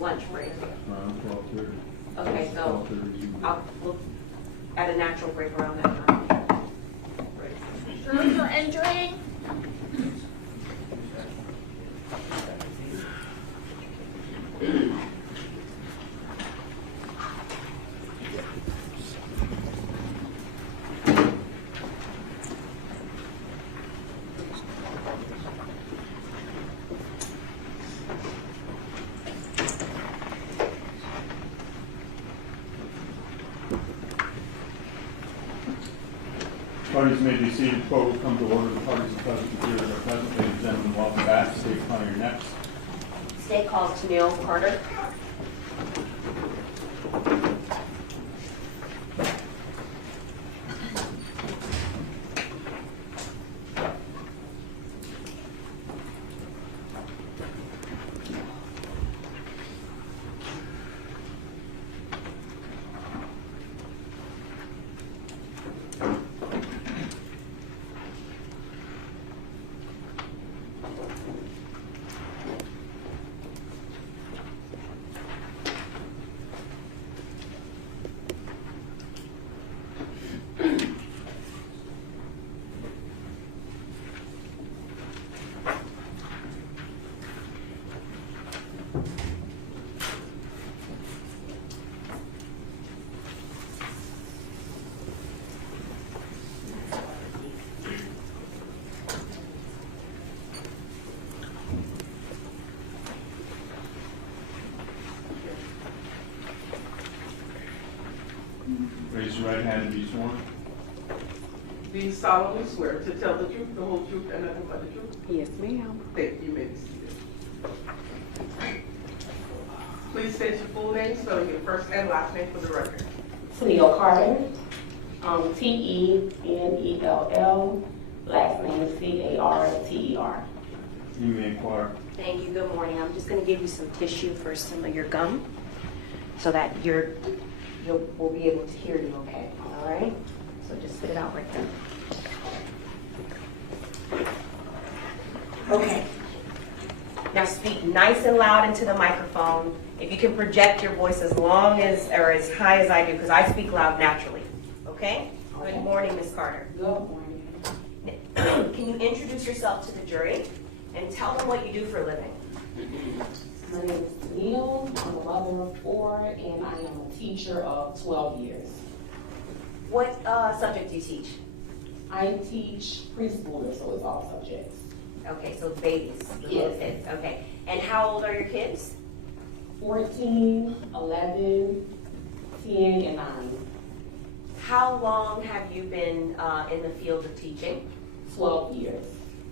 lunch break? Around 12:30. Okay, so 12:30. I'll look at a natural break around that time. Girls are entering. Parties may be seated. Court will come to order. The parties and subject to are present. Ladies and gentlemen, welcome back. State upon your necks. State calls to Neil Carter. Raise your right hand and be sworn. Do you solemnly swear to tell the truth, the whole truth, and nothing but the truth? Yes, ma'am. Thank you. You may be seated. Please state your full name, spelling your first and last name for the record. Neil Carter, T-E-N-E-L-L, last name is C-A-R-T-E-R. You may inquire. Thank you. Good morning. I'm just going to give you some tissue for some of your gum so that we'll be able to hear you okay. All right? So just spit it out right there. Okay. Now speak nice and loud into the microphone. If you can project your voice as long as or as high as I do, because I speak loud naturally. Okay? Good morning, Ms. Carter. Good morning. Can you introduce yourself to the jury and tell them what you do for a living? My name is Neil. I'm a mother of 4, and I am a teacher of 12 years. What subject do you teach? I teach preschoolers, so it's all subjects. Okay, so babies, the little Yes. kids. Okay. And how old are your kids? 14, 11, 10, and 9. How long have you been in the field of teaching? 12 years.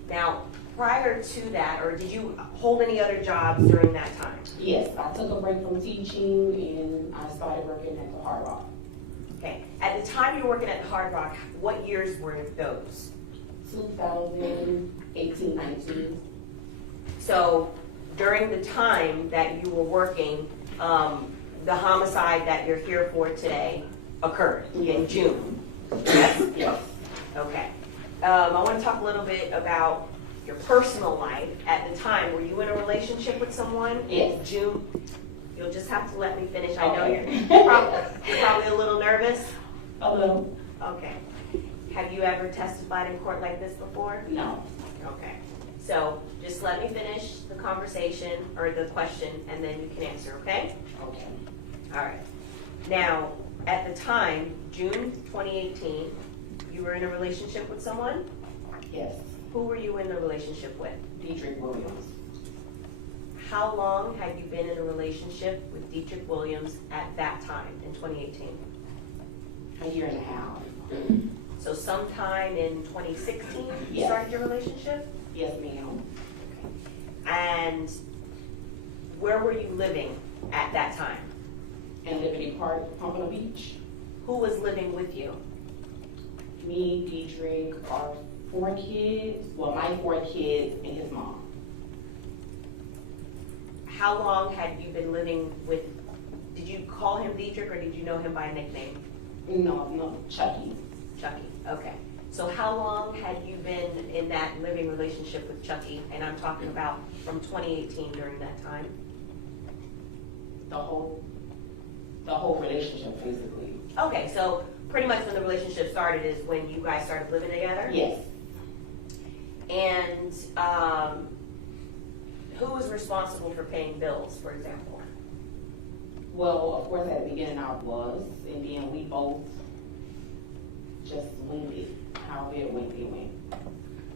Now, prior to that, or did you hold any other jobs during that time? Yes, I took a break from teaching, and I started working at the Hard Rock. Okay. At the time you were working at the Hard Rock, what years were those? 2018, 19. So during the time that you were working, the homicide that you're here for today occurred in June. Yes? Yes. Okay. I want to talk a little bit about your personal life at the time. Were you in a relationship with someone? Yes. June. You'll just have to let me finish. I know Okay. you're probably a little nervous. A little. Okay. Have you ever testified in court like this before? No. Okay. So just let me finish the conversation or the question and then you can answer, okay? Okay. All right. Now, at the time, June 2018, you were in a relationship with someone? Yes. Who were you in the relationship with? Dietrich Williams. How long had you been in a relationship with Dietrich Williams at that time in 2018? A year and a half. So sometime in 2016 you Yes. started your relationship? Yes, ma'am. And where were you living at that time? In Liberty Park, Pompano Beach. Who was living with you? Me, Dietrich, our 4 kids. Well, my 4 kids and his mom. How long had you been living with, did you call him Dietrich or did you know him by a nickname? No, Chucky. Chucky, okay. So how long had you been in that living relationship with Chucky? And I'm talking about from 2018 during that time. the whole relationship, basically. Okay, so pretty much when the relationship started is when you guys started living together? Yes. And who was responsible for paying bills, for example? Well, of course, at the beginning I was, and then we both just winged it. However it went, it went.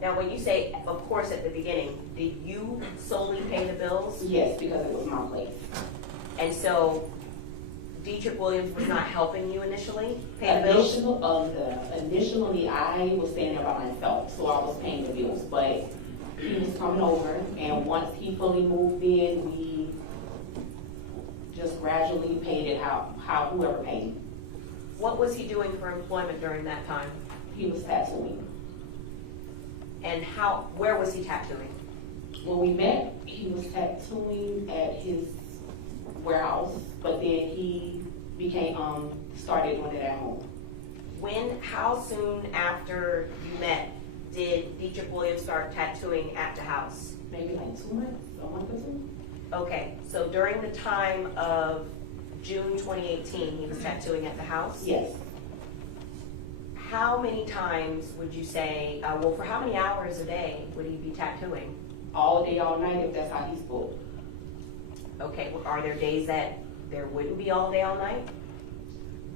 Now, when you say, of course, at the beginning, did you solely pay the bills? Yes, because it was my place. And so Dietrich Williams was not helping you initially pay the bills? Initially, I was staying there by myself, so I was paying the bills. But he was coming over, and once he fully moved in, we just gradually paid it how whoever paid. What was he doing for employment during that time? He was tattooing. And where was he tattooing? When we met, he was tattooing at his warehouse, but then he started doing it at home. How soon after you met did Dietrich Williams start tattooing at the house? Maybe like 2 months, a month or two. Okay, so during the time of June 2018, he was tattooing at the house? Yes. How many times would you say, for how many hours a day would he be tattooing? All day, all night, if that's how he's booked. Okay, are there days that there wouldn't be all day, all night?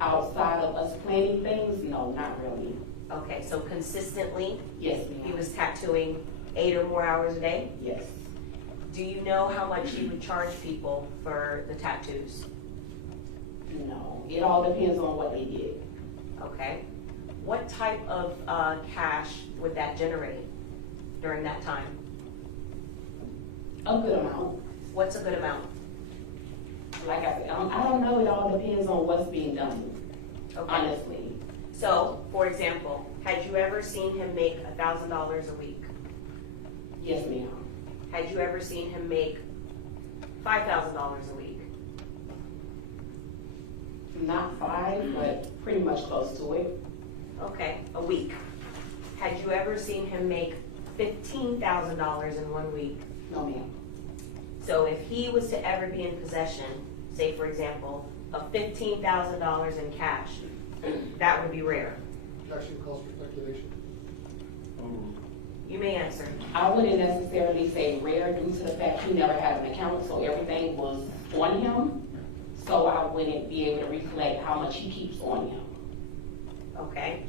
Outside of us planning things, no, not really. Okay, so consistently, Yes, ma'am. he was tattooing 8 or more hours a day? Yes. Do you know how much he would charge people for the tattoos? No, it all depends on what they did. Okay. What type of cash would that generate during that time? A good amount. What's a good amount? Like I said, I don't know. It all depends on what's being done, Okay. honestly. So, for example, had you ever seen him make $1,000 a week? Yes, ma'am. Had you ever seen him make $5,000 a week? Not 5, but pretty much close to it. Okay, a week. Had you ever seen him make $15,000 in 1 week? No, ma'am. So if he was to ever be in possession, say for example, of $15,000 in cash, that would be rare. Actually calls for speculation. You may answer. I wouldn't necessarily say rare due to the fact he never had an account, so everything was on him. So I wouldn't be able to recollect how much he keeps on him. Okay.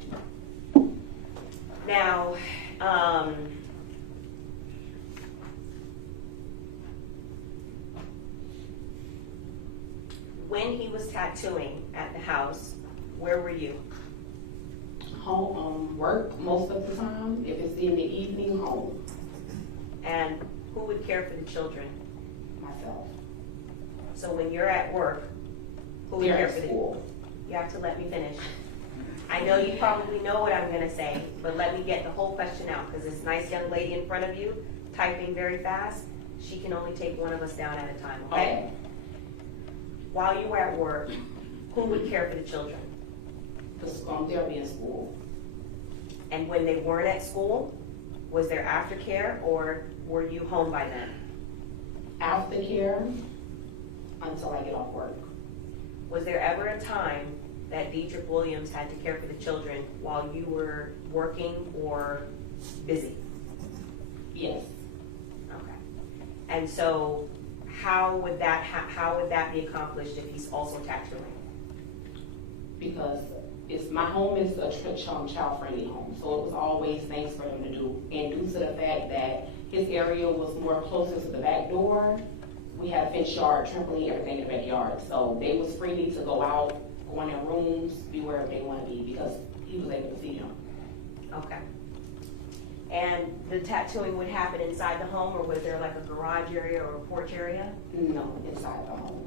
Now, when he was tattooing at the house, where were you? Home, work most of the time. If it's in the evening, home. And who would care for the children? Myself. So when you're at work, who would They're care at for the school. You have to let me finish. I know you probably know what I'm gonna say, but let me get the whole question out, because this nice young lady in front of you, typing very fast, she can only take one of us down at a time, okay? While you were at work, who would care for the children? They'll be in school. And when they weren't at school, was there aftercare, or were you home by then? Aftercare until I get off work. Was there ever a time that Dietrich Williams had to care for the children while you were working or busy? Yes. Okay. And so how would that be accomplished if he's also tattooing? Because my home is a child-friendly home, so it was always things for them to do. And due to the fact that his area was more closer to the back door, we had a fenced yard, trampoline, everything in the backyard. So they was free to go out, go in their rooms, be wherever they want to be, because he was able to see them. Okay. And the tattooing would happen inside the home, or was there like a garage area or a porch area? No, inside the home.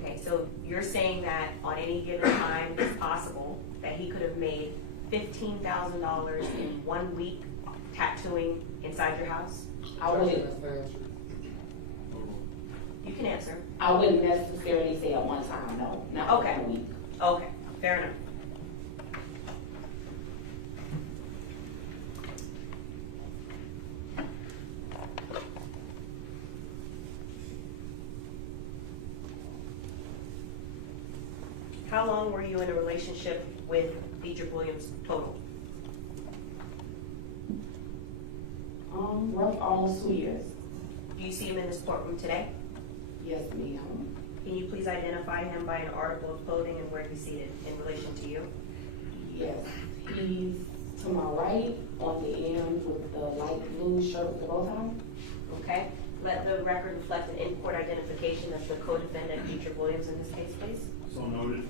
Okay, so you're saying that on any given time, it's possible that he could have made $15,000 in 1 week tattooing inside your house? I wouldn't, That's the answer. You can answer. I wouldn't necessarily say at one time, no, not Okay. for a week. Okay, fair enough. How long were you in a relationship with Dietrich Williams total? Rough almost 2 years. Do you see him in this courtroom today? Yes, ma'am. Can you please identify him by an article of clothing and where he's seated in relation to you? Yes, he's to my right on the end with the light blue shirt with the bow tie. Okay? Let the record reflect an in-court identification of the co-defendant Dietrich Williams in this case, please. So noted.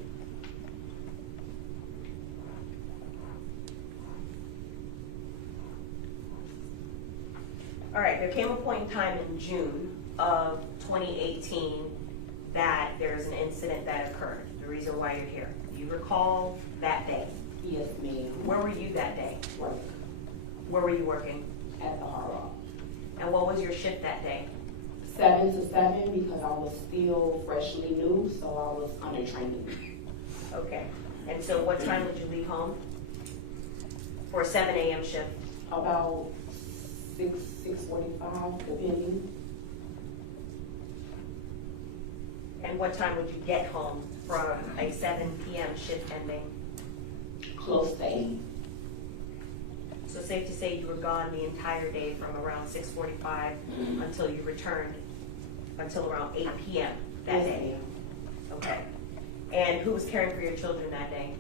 All right, there came a point in time in June of 2018 that there's an incident that occurred, the reason why you're here. Do you recall that day? Yes, ma'am. Where were you that day? Work Where were you working? at the Hard Rock. And what was your shift that day? 7 to 7 because I was still freshly new, so I was under training. Okay. And so what time would you leave home? For a 7 a.m. shift? About 6:45, depending. And what time would you get home from a 7 p.m. shift ending? Close to 8. So safe to say you were gone the entire day from around 6:45 until you returned until around 8 p.m. that Yes, day? ma'am. Okay. And who was caring for your children that day?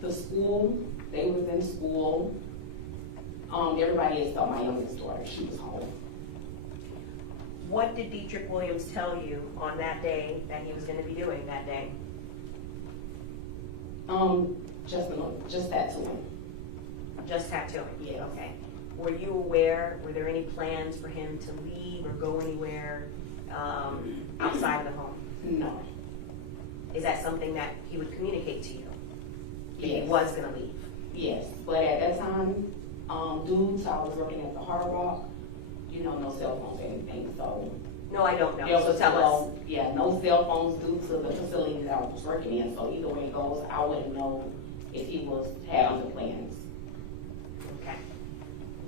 The school, they was in school. Everybody except my youngest daughter, she was home. What did Dietrich Williams tell you on that day that he was going to be doing that day? Just tattooing. Just tattooing? Yes. Okay. Were you aware, were there any plans for him to leave or go anywhere outside of the home? No. Is that something that he would communicate to you? If he Yes. was going to leave? Yes, but at that time, due to I was working at the Hard Rock, no cell phones or anything, so. No, I don't know. There So was tell us. Yeah, no cell phones due to the facility that I was working in, so either way it goes, I wouldn't know if he had other plans. Okay.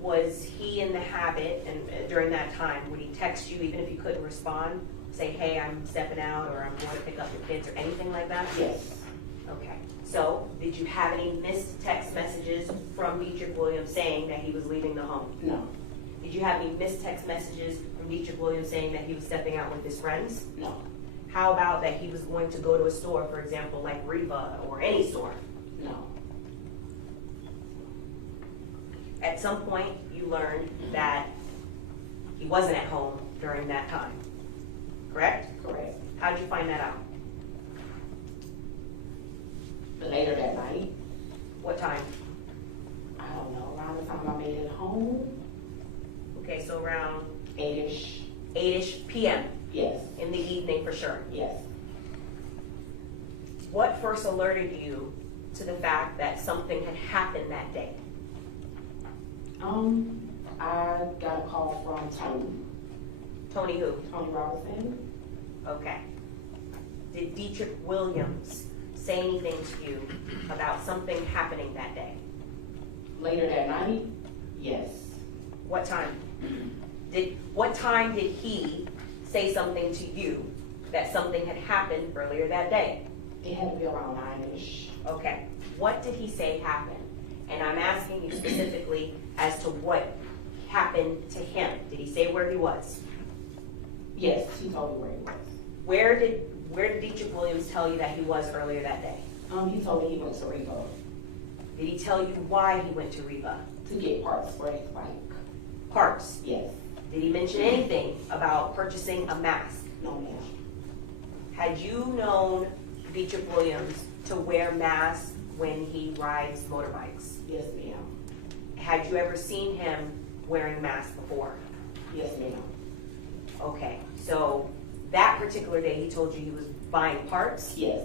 Was he in the habit, and during that time, would he text you even if you couldn't respond? Say, hey, I'm stepping out, or I'm going to pick up the kids, or anything like that? Yes. Okay. So, did you have any missed text messages from Dietrich Williams saying that he was leaving the home? No. Did you have any missed text messages from Dietrich Williams saying that he was stepping out with his friends? No. How about that he was going to go to a store, for example, like Reva or any store? No. At some point, you learned that he wasn't at home during that time, correct? Correct. How did you find that out? Later that night, What time? I don't know, around the time I made it home, Okay, so around 8-ish. 8-ish p.m. Yes. in the evening for sure. Yes. What first alerted you to the fact that something had happened that day? I got a call from Tony who? Tony Robinson. Okay. Did Dietrich Williams say anything to you about something happening that day? Later that night, yes. What time? What time did he say something to you that something had happened earlier that day? It had to be around 9-ish. Okay. What did he say happened? And I'm asking you specifically as to what happened to him. Did he say where he was? Yes, he told me where he was. Where did Dietrich Williams tell you that he was earlier that day? He told me he went to Reva Did he tell you why he went to Reva? to get parts for his bike. Parts. Yes. Did he mention anything about purchasing a mask? No, ma'am. Had you known Dietrich Williams to wear masks when he rides motorbikes? Yes, ma'am. Had you ever seen him wearing masks before? Yes, ma'am. Okay, so that particular day he told you he was buying parts? Yes.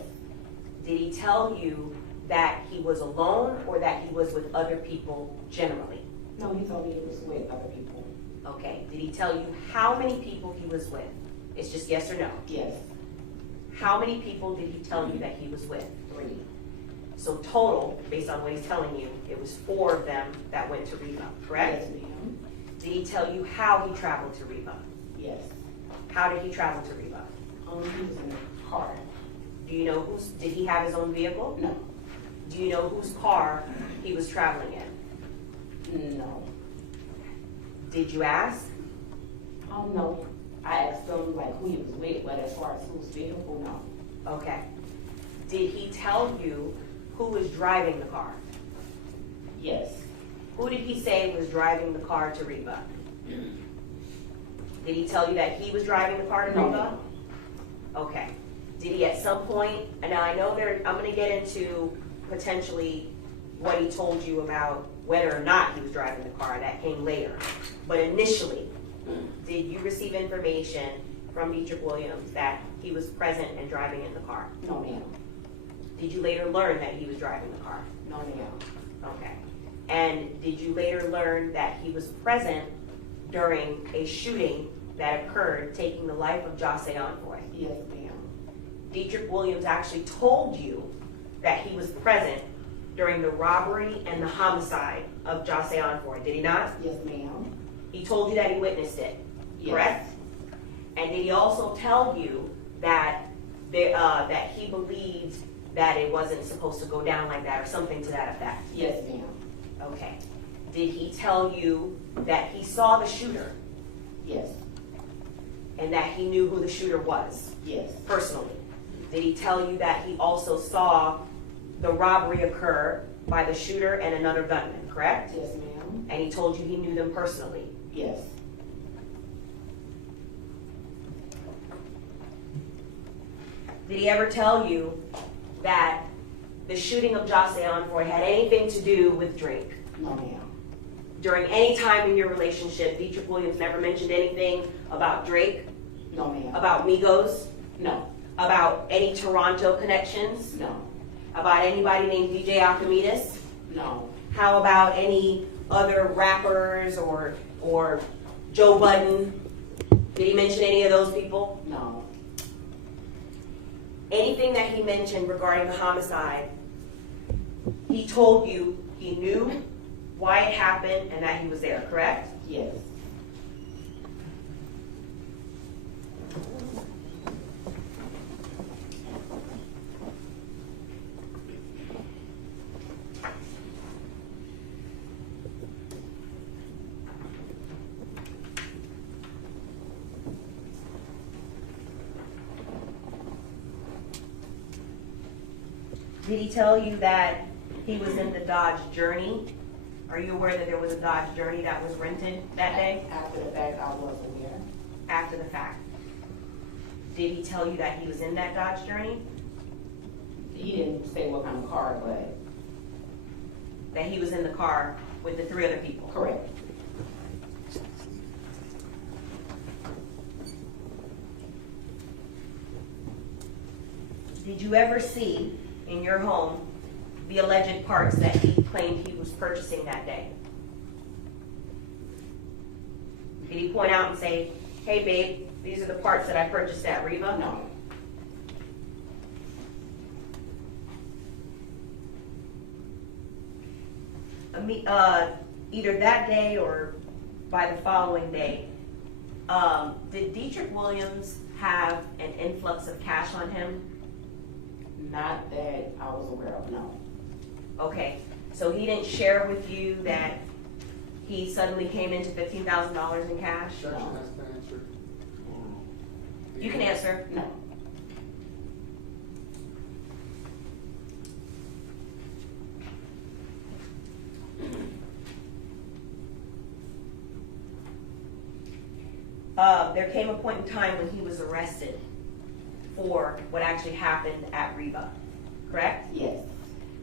Did he tell you that he was alone or that he was with other people generally? No, he told me he was with other people. Okay, did he tell you how many people he was with? It's just yes or no. Yes. How many people did he tell you that he was with? 3. So total, based on what he's telling you, it was 4 of them that went to Reva, correct? Yes, ma'am. Did he tell you how he traveled to Reva? Yes. How did he travel to Reva? He was in a car. Do Do you know did he have his own vehicle? No. Do you know whose car he was traveling in? No. Did you ask? No. I asked him like who he was with, but as far as whose vehicle, no. Okay. Did he tell you who was driving the car? Yes. Who did he say was driving the car to Reba? Did he tell you that he was driving the car to No. Reba? Okay. Did he at some point, and now I know I'm going to get into potentially what he told you about whether or not he was driving the car, that came later. But initially, did you receive information from Dietrich Williams that he was present and driving in the car? No, ma'am. Did you later learn that he was driving the car? No, ma'am. Okay. And did you later learn that he was present during a shooting that occurred taking the life of Jose Envoy? Yes, ma'am. Dietrich Williams actually told you that he was present during the robbery and the homicide of Jose Envoy, did he not? Yes, ma'am. He told you that he witnessed it, Yes. correct? And did he also tell you that that he believed that it wasn't supposed to go down like that or something to that effect? Yes, ma'am. Okay. Did he tell you that he saw the shooter Yes. and that he knew who the shooter was Yes. personally? Did he tell you that he also saw the robbery occur by the shooter and another gunman, correct? Yes, ma'am. And he told you he knew them personally. Yes. Did he ever tell you that the shooting of Jose Envoy had anything to do with drink? No, ma'am. During any time in your relationship, Dietrich Williams never mentioned anything about Drake, No, ma'am. about Migos, No. about any Toronto connections, No. about anybody named DJ Archimedes? No. How about any other rappers or Joe Budden? Did he mention any of those people? No. Anything that he mentioned regarding the homicide, he told you he knew why it happened and that he was there, correct? Yes. Did he tell you that he was in the Dodge Journey? Are you aware that there was a Dodge Journey that was rented that day? After the fact, I was aware. After the fact. Did he tell you that he was in that Dodge Journey? He didn't say what kind of car, but That he was in the car with the 3 other people? correct. Did you ever see in your home the alleged parts that he claimed he was purchasing that day? Did he point out and say, hey babe, these are the parts that I purchased at Reba? No. Either that day or by the following day, did Dietrich Williams have an influx of cash on him? Not that I was aware of, no. Okay, so he didn't share with you that he suddenly came into $15,000 in cash? Objection has been answered. You can answer. No. There came a point in time when he was arrested for what actually happened at Reba, correct? Yes.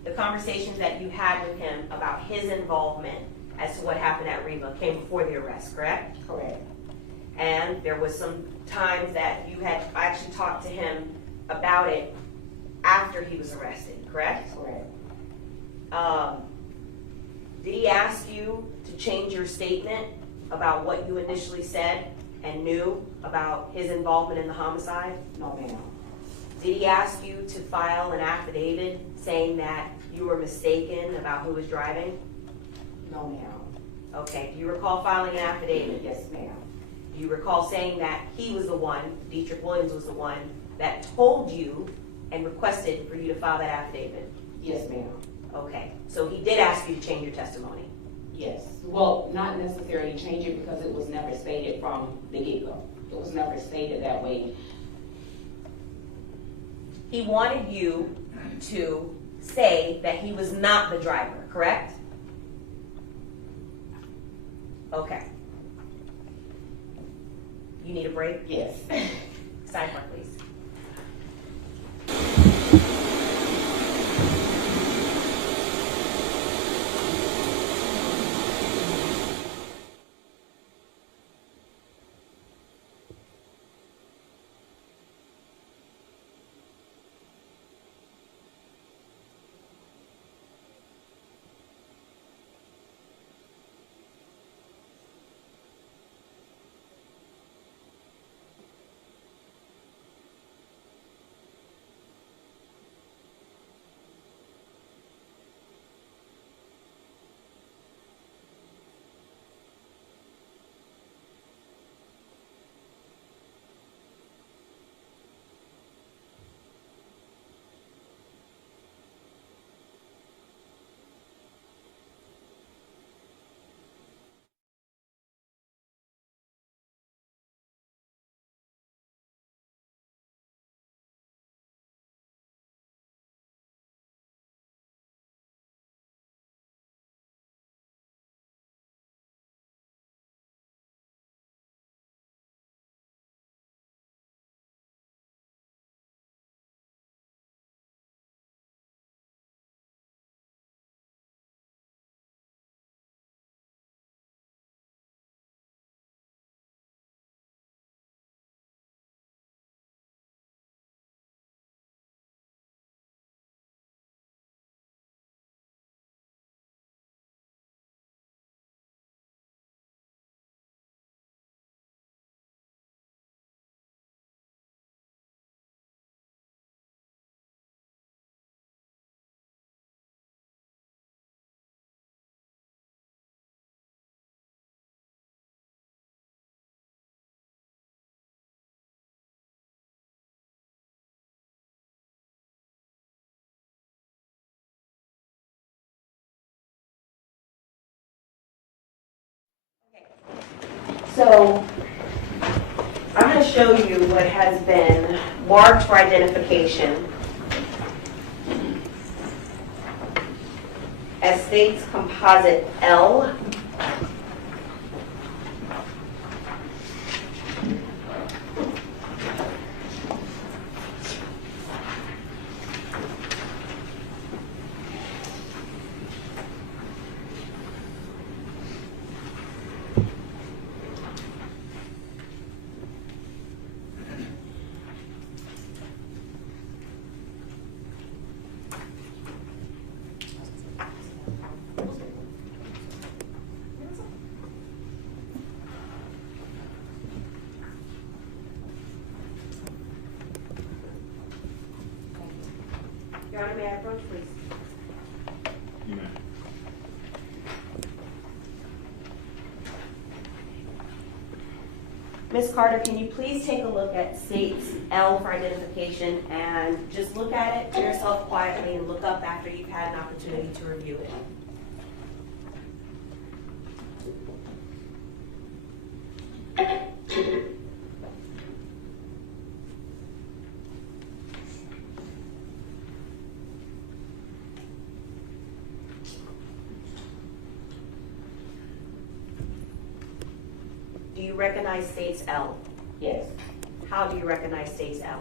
The conversations that you had with him about his involvement as to what happened at Reba came before the arrest, correct? Correct. And there was some times that you had actually talked to him about it after he was arrested, correct? Correct. Did he ask you to change your statement about what you initially said and knew about his involvement in the homicide? No, ma'am. Did he ask you to file an affidavit saying that you were mistaken about who was driving? No, ma'am. Okay, do you recall filing an affidavit? Yes, ma'am. Do you recall saying that he was the one, Dietrich Williams was the one, that told you and requested for you to file that affidavit? Yes, ma'am. Okay, so he did ask you to change your testimony? Yes. Well, not necessarily change it because it was never stated from the get-go. It was never stated that way. He wanted you to say that he was not the driver, correct? Okay. You need a break? Yes. Sidebar, please. So I'm going to show you what has been marked for identification as states composite L. Your Honor, may I approach, please? You may. Ms. Carter, can you please take a look at states L for identification and just look at it to yourself quietly and look up after you've had an opportunity to review it? Do you recognize states L? Yes. How do you recognize states L?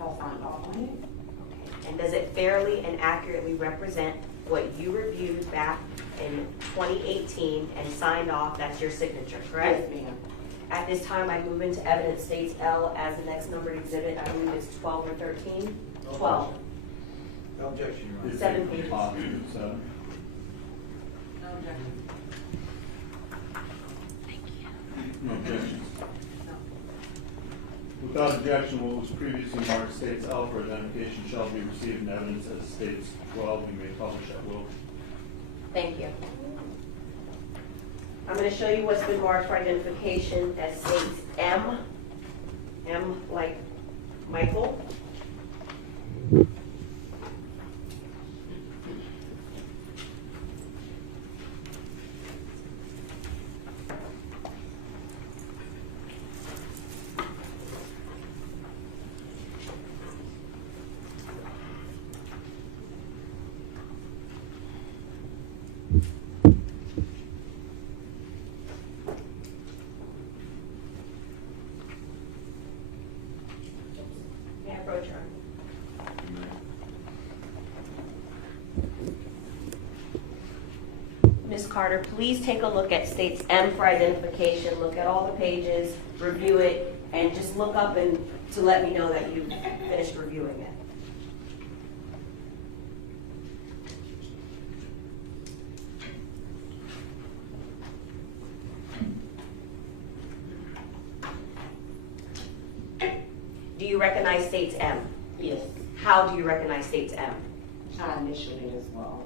I signed off on it. Okay. And does it fairly and accurately represent what you reviewed back in 2018 and signed off? That's your signature, correct? Yes, ma'am. At this time, I move into evidence states L as the next numbered exhibit. I believe it's 12 or 13? 12. No objection, Your Honor. It's 7 pages. composite, 7. No objection. No objections. Without objection, what was previously marked states L for identification shall be received in evidence as states 12. You may publish at will. Thank you. I'm going to show you what's been marked for identification as states M. M like Michael. May I approach her? Ms. Carter, please take a look at states M for identification, look at all the pages, review it, and just look up and to let me know that you finished reviewing it. Do you recognize states M? Yes, How do you recognize states M? I initialed it as well.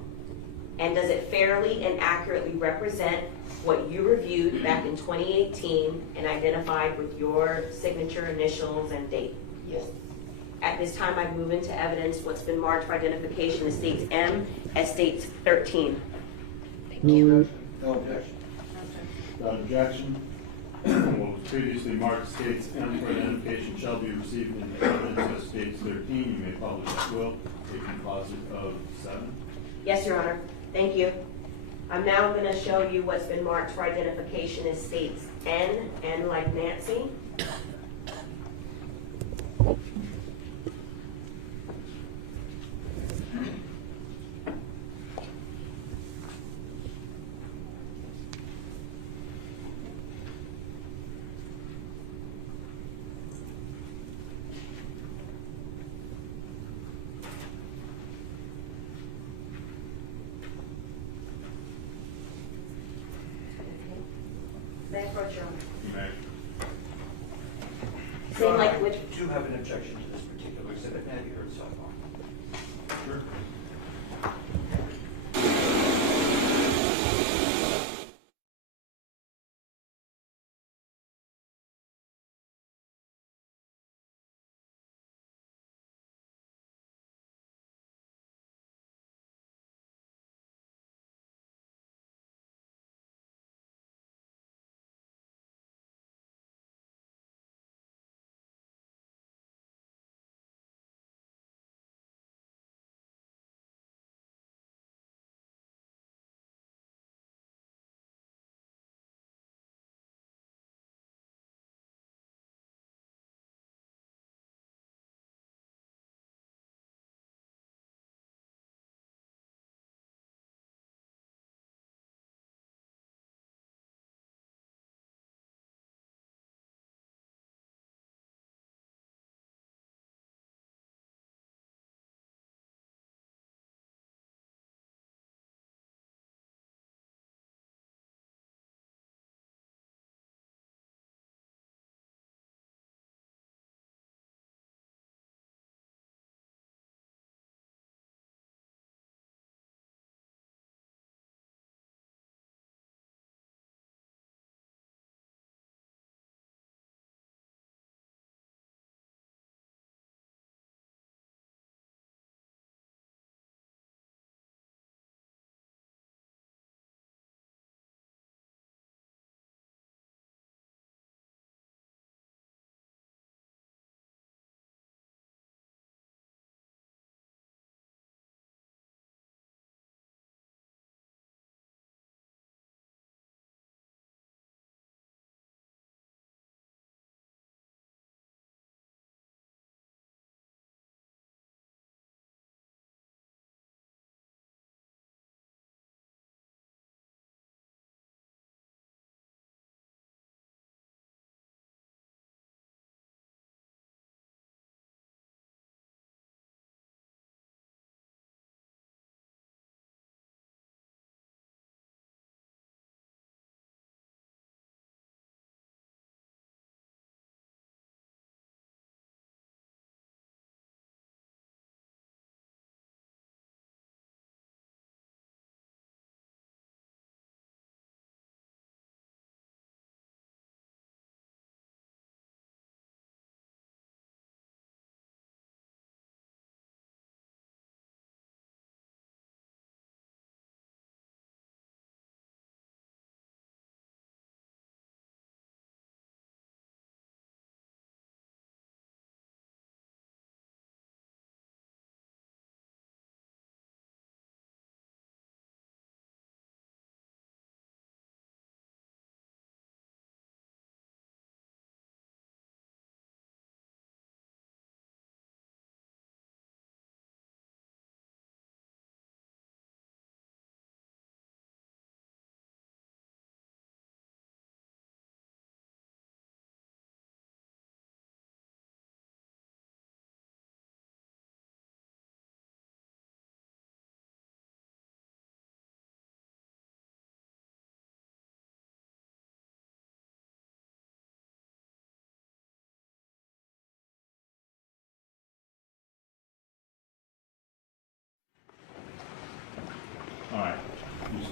And does it fairly and accurately represent what you reviewed back in 2018 and identified with your signature, initials, and date? Yes. At this time, I move into evidence what's been marked for identification as states M as states 13. Thank you. No objection. Without objection, what was previously marked states M for identification shall be received in evidence as states 13. You may publish at will, taking deposit of 7. Yes, Your Honor. Thank you. I'm now going to show you what's been marked for identification as states N like Nancy. May I approach Your Honor? You may. Same like which Do you have an objection to this particular exhibit? Now you heard so far. Sure.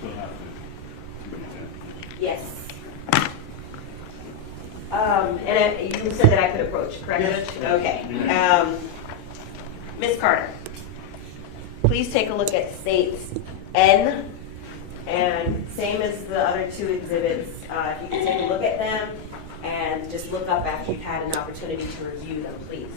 still have to read that. Yes. You said that I could approach, correct? Yes. Judge? Okay. Ms. Carter, please take a look at states N, and same as the other two exhibits, if you can take a look at them and just look up after you've had an opportunity to review them, please.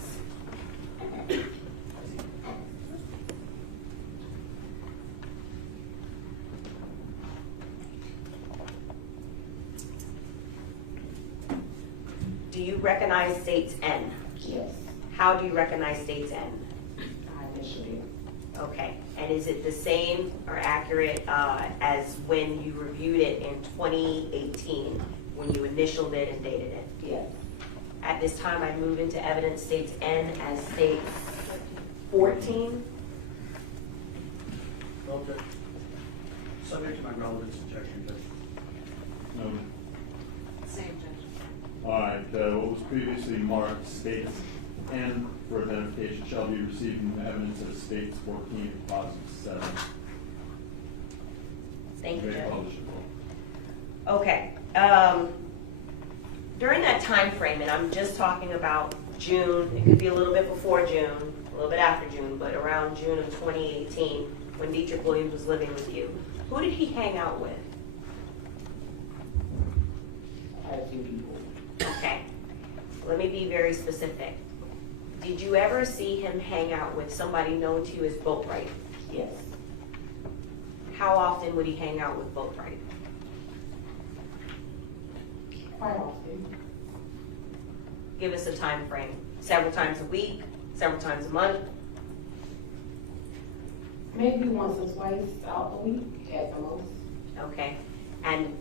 Do you recognize states N? Yes, How do you recognize states N? I initially. Okay, and is it the same or accurate as when you reviewed it in 2018, when you initialed it and dated it? Yes, At this time, I move into evidence states N as states 14. Okay. Subject to my relevance objection, Judge. Noted. Same, Judge. All right, what was previously marked states N for identification shall be received in evidence as states 14, clause 7. Thank you, May Judge. publish it. Okay. During that time frame, and I'm just talking about June, it could be a little bit before June, a little bit after June, but around June of 2018, when Dietrich Williams was living with you, who did he hang out with? I had a few people. Okay. Let me be very specific. Did you ever see him hang out with somebody known to you as Boatwright? Yes, How often would he hang out with Boatwright? quite often. Give us a time frame. Several times a week, several times a month? Maybe once or twice out the week at the most. Okay. And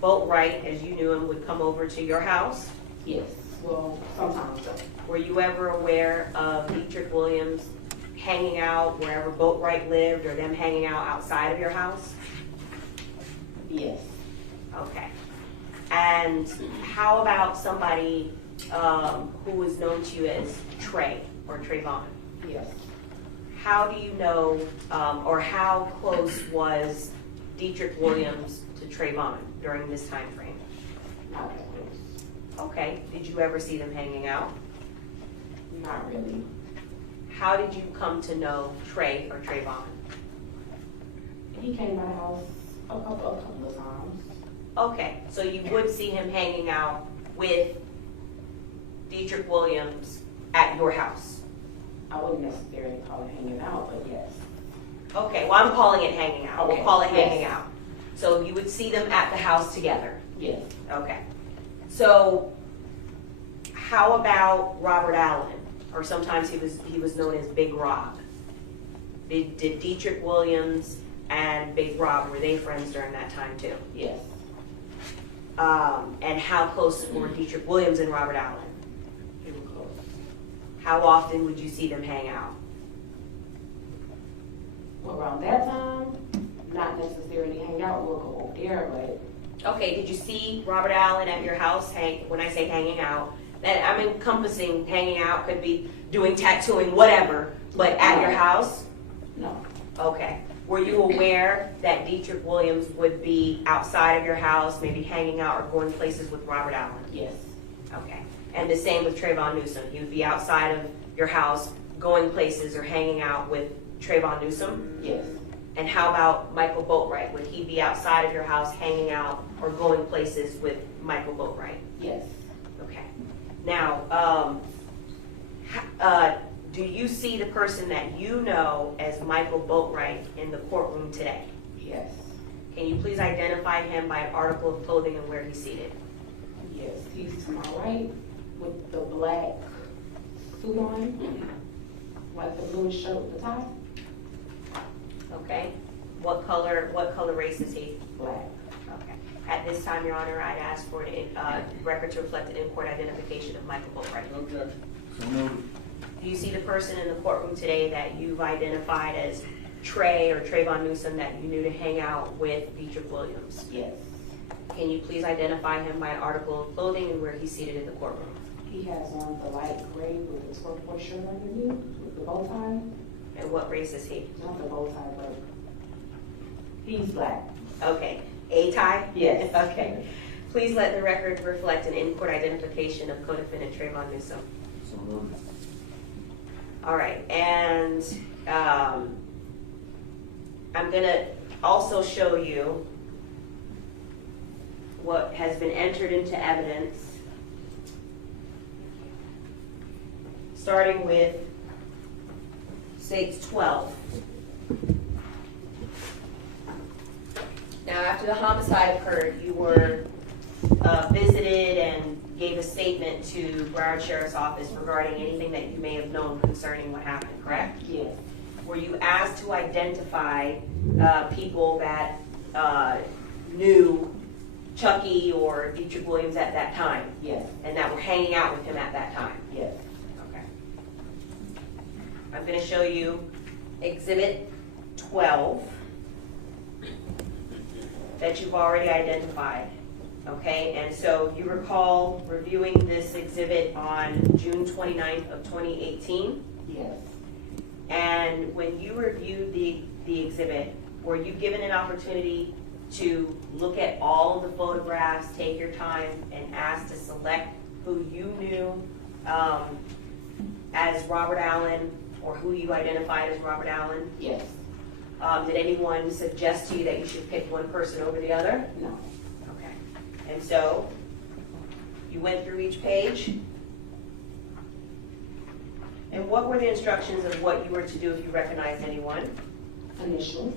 Boatwright, as you knew him, would come over to your house? Yes, well, sometimes. Were you ever aware of Dietrich Williams hanging out wherever Boatwright lived, or them hanging out outside of your house? Yes, Okay. And how about somebody who was known to you as Trey or Trayvon? yes. How do you know, or how close was Dietrich Williams to Trayvon during this time frame? Not that close. Okay. Did you ever see them hanging out? Not really. How did you come to know Trey or Trayvon? He came by the house a couple of times. Okay, so you would see him hanging out with Dietrich Williams at your house? I wouldn't necessarily call it hanging out, but yes. Okay, well, I'm calling it hanging out. We'll Okay, call it yes. hanging out. So you would see them at the house together? Yes. Okay. So how about Robert Allen? Or sometimes he was known as Big Rob. Did Dietrich Williams and Big Rob, were they friends during that time too? Yes. And how close were Dietrich Williams and Robert Allen? He was close. How often would you see them hang out? Well, around that time, not necessarily hang out, we'll go over there, but Okay, did you see Robert Allen at your house? When I say hanging out, that I'm encompassing hanging out, could be doing tattooing, whatever, but at your house? no. Okay. Were you aware that Dietrich Williams would be outside of your house, maybe hanging out or going places with Robert Allen? Yes. Okay. And the same with Trayvon Newsom. He would be outside of your house, going places or hanging out with Trayvon Newsom? Yes. And how about Michael Boatwright? Would he be outside of your house, hanging out or going places with Michael Boatwright? Yes. Okay. Now, do you see the person that you know as Michael Boatwright in the courtroom today? Yes. Can you please identify him by an article of clothing and where he's seated? Yes. He's to my right with the black suit on, like the bluish shirt with the tie. Okay. What color race is he? Black. Okay. At this time, Your Honor, I'd ask for a record to reflect an in-court identification of Michael Boatwright. Okay. So noted. Do you see the person in the courtroom today that you've identified as Trey or Trayvon Newsom that you knew to hang out with Dietrich Williams? Yes. Can you please identify him by an article of clothing and where he's seated in the courtroom? He has on the light gray with the turquoise shirt underneath with the bow tie. And what race is he? Not the bow tie, but He's black. Okay. A tie? Yes. Okay. Please let the record reflect an in-court identification of co-defendant Trayvon Newsom. So moved. All right, and I'm gonna also show you what has been entered into evidence, starting with States 12. Now, after the homicide occurred, you were visited and gave a statement to Broward Sheriff's Office regarding anything that you may have known concerning what happened, correct? Yes. Were you asked to identify people that knew Chucky or Dietrich Williams at that time? Yes. And that were hanging out with him at that time? Yes. Okay. I'm going to show you Exhibit 12 that you've already identified. Okay, and so you recall reviewing this exhibit on June 29th of 2018? Yes. And when you reviewed the exhibit, were you given an opportunity to look at all of the photographs, take your time, and asked to select who you knew as Robert Allen, or who you identified as Robert Allen? Yes. Did anyone suggest to you that you should pick one person over the other? No. Okay. And so, you went through each page. And what were the instructions of what you were to do if you recognized anyone? Initial.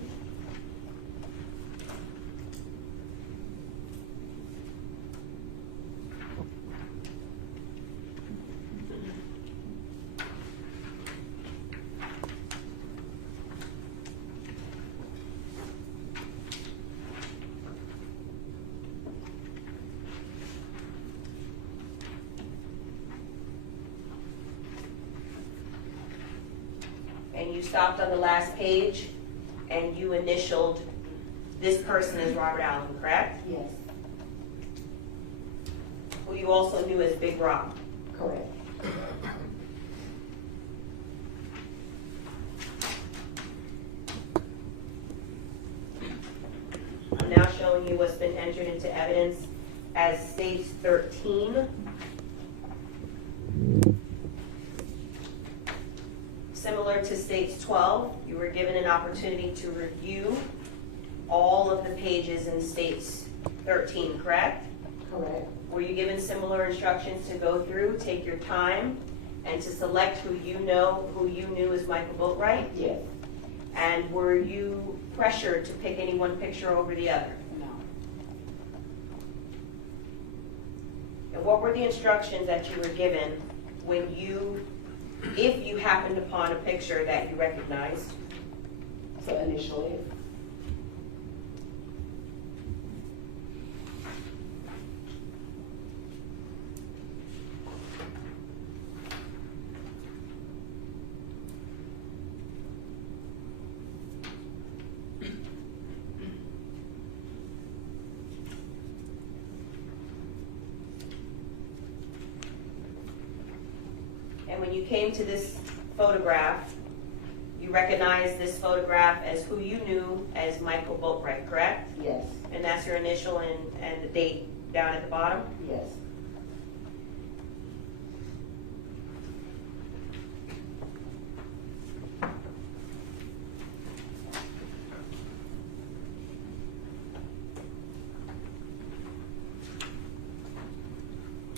And you stopped on the last page and you initialed this person as Robert Allen, correct? Yes. Who you also knew as Big Rob. Correct. I'm now showing you what's been entered into evidence as States 13. Similar to States 12, you were given an opportunity to review all of the pages in States 13, correct? Correct. Were you given similar instructions to go through, take your time, and to select who you knew as Michael Boatwright? Yes. And were you pressured to pick any one picture over the other? No. And what were the instructions that you were given when if you happened upon a picture that you recognized? So initially. And when you came to this photograph, you recognized this photograph as who you knew as Michael Boatwright, correct? Yes. And that's your initial and the date down at the bottom? Yes.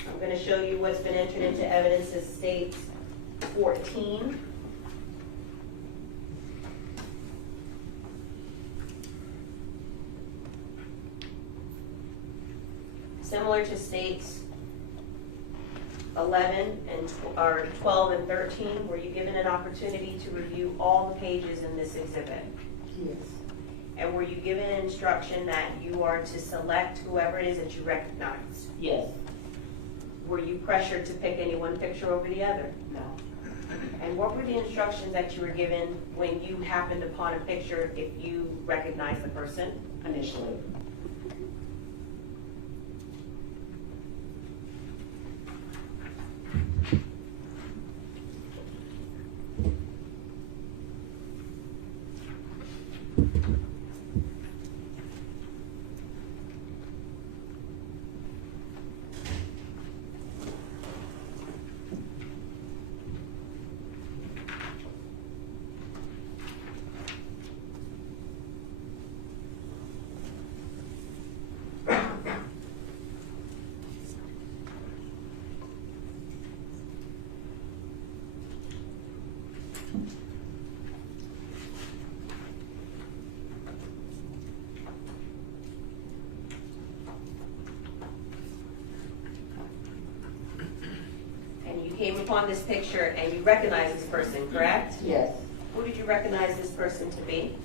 I'm going to show you what's been entered into evidence as States 14. Similar to States 11 and or 12 and 13, were you given an opportunity to review all the pages in this exhibit? Yes. And were you given an instruction that you are to select whoever it is that you recognize? Yes. Were you pressured to pick any one picture over the other? No. And what were the instructions that you were given when you happened upon a picture if you recognized the person? Initially. upon this picture and you recognize this person, correct? Yes. Who did you recognize this person to be?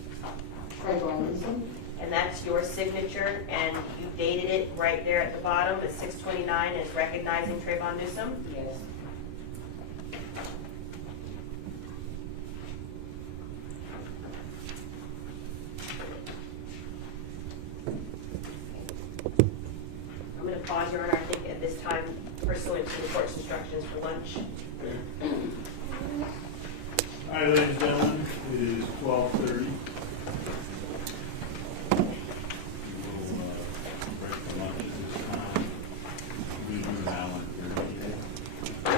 And that's your signature, and you dated it right there at the bottom at 6/29 as recognizing Trayvon Newsom? Yes. I'm going to pause, Your Honor, I think at this time, pursuant to the court's instructions for lunch. All right, ladies and gentlemen, it is 12:30. Break for lunch at this time. We do now at 30. So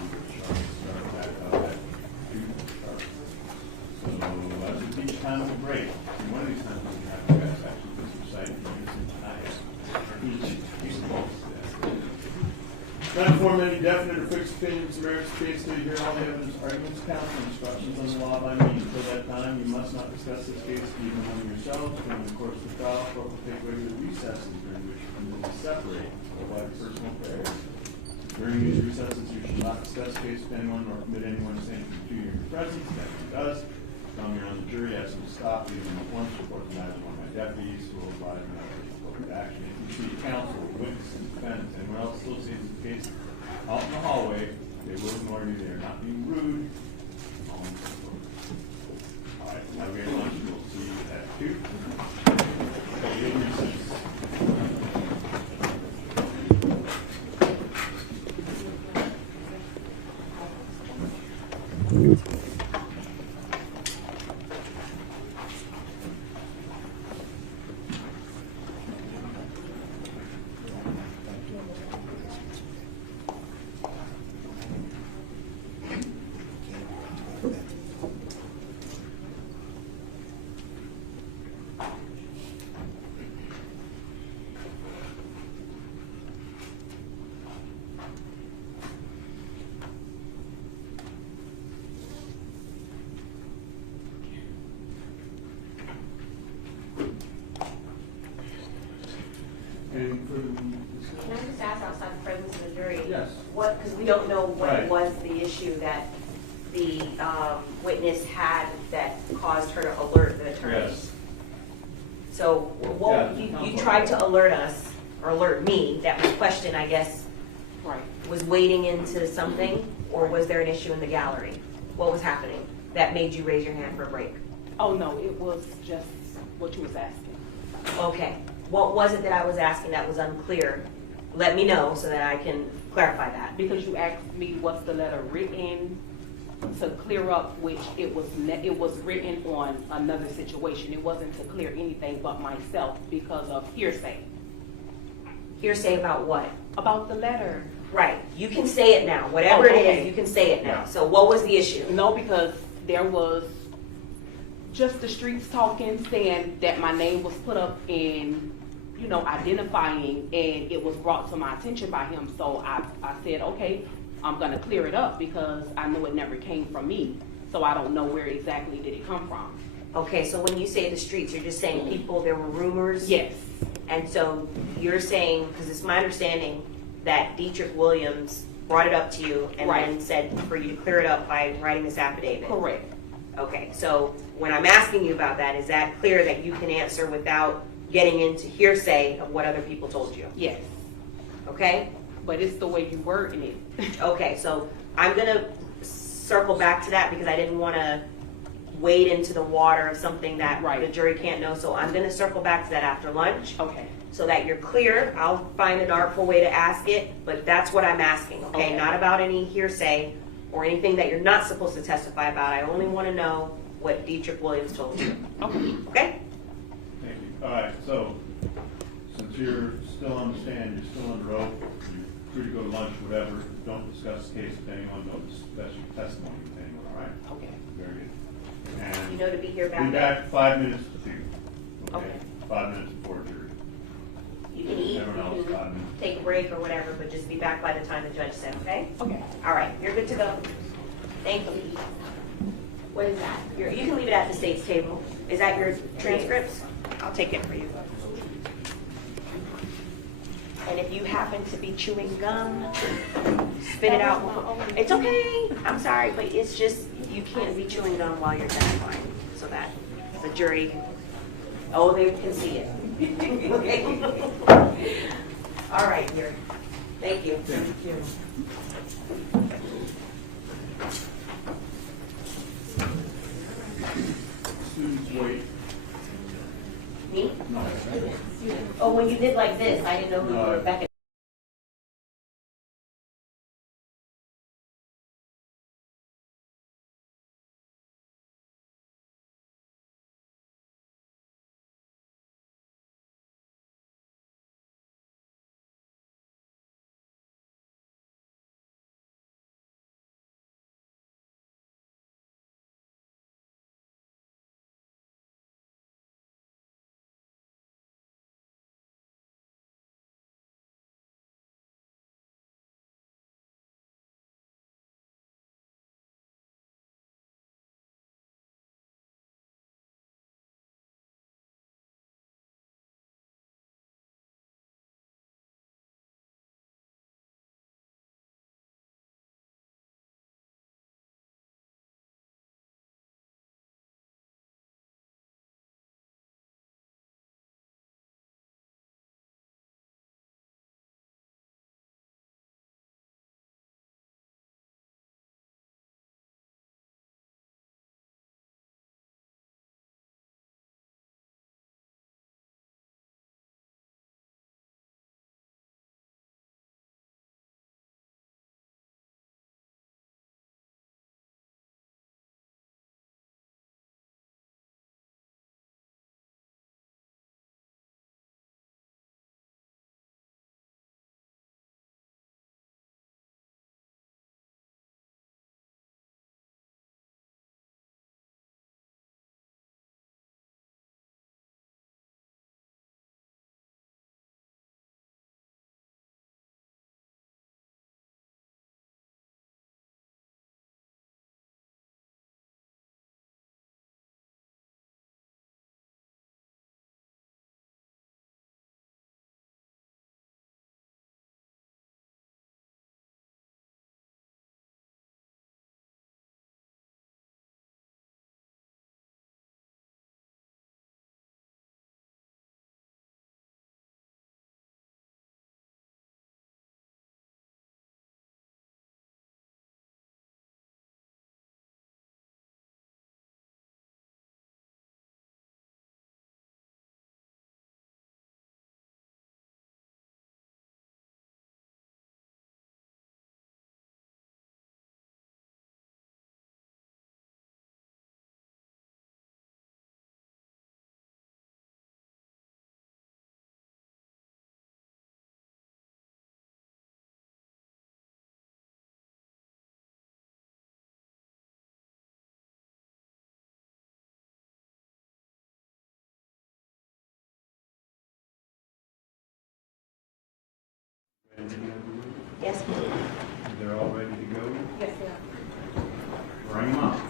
we will start back up at 2 sharp. So that's a teach time of a break. And one of these times we have to guys actually just recite the use tonight. Each folks. Not inform any definite or fixed opinions or merits case to hear all the evidence, arguments, counsel, instructions on the law by me. Until that time, you must not discuss this case even among yourselves. During the course of the trial, the court will take regular recesses during which you can separate or by personal prayers. During these recesses, you should not discuss the case with anyone or permit anyone to say anything to you in your presence. That if he does, come here on the jury, ask him to stop, even at once, report the matter to one of my deputies who will advise me on appropriate action. If you see counsel, witnesses, defendants, anyone else still sees the case out in the hallway, they will ignore you. They are not being rude. All right, have a great lunch. We'll see you at 2. Good recess. And for the Can I just ask outside the presence of the jury? Yes. What, because we don't know what Right. was the issue that the witness had that caused her to alert the attorney. Yes. So, what, Yeah, you tried to alert us, or alert me, that my question, I guess, Right. was wading into something, or was there an issue in the gallery? What was happening that made you raise your hand for a break? Oh, no, it was just what you was asking. Okay, what was it that I was asking that was unclear? Let me know so that I can clarify that. Because you asked me what's the letter written to clear up, which it was written on another situation. It wasn't to clear anything but myself because of hearsay. Hearsay about what? About the letter. Right, you can say it now, whatever it okay. is, you can say it now. So what was the issue? No, because there was just the streets talking, saying that my name was put up in, identifying, and it was brought to my attention by him. So I said, okay, I'm gonna clear it up because I know it never came from me. So I don't know where exactly did it come from. Okay, so when you say the streets, you're just saying people, there were rumors? Yes, And so you're saying, because it's my understanding that Dietrich Williams brought it up to you and Right. then said for you to clear it up by writing this affidavit? correct. Okay, so when I'm asking you about that, is that clear that you can answer without getting into hearsay of what other people told you? Yes, Okay? but it's the way you wording it. Okay, so I'm gonna circle back to that because I didn't want to wade into the water of something that Right. the jury can't know. So I'm gonna circle back to that after lunch Okay, so that you're clear. I'll find an artful way to ask it, but that's what I'm asking, okay? Okay. Not about any hearsay or anything that you're not supposed to testify about. I only want to know what Dietrich Williams told you, okay. okay? Thank you. All right, so since you're still on the stand, you're still on the rope, you're free to go to lunch, whatever. Don't discuss the case with anyone, don't discuss your testimony with anyone, all right? Okay. Very good. You And know to be here be back. back 5 minutes to 2. Okay. 5 minutes before jury. You can eat, Everyone else, you 5 can minutes. take a break or whatever, but just be back by the time the judge said, okay? Okay. All right, you're good to go. Thank you. What is that? You can leave it at the state's table. Is that your transcripts? I'll take it for you. And if you happen to be chewing gum, spit it out. It's okay. I'm sorry, but it's just, you can't be chewing gum while you're testifying. So that the jury, oh, they can see it. Okay. All right, here. Thank you. Thank you. Students wait. Me? No. Oh, when you did like this, I didn't know who you were No. back. Yes, ma'am. They're all ready to go? Yes, ma'am. Bring them up.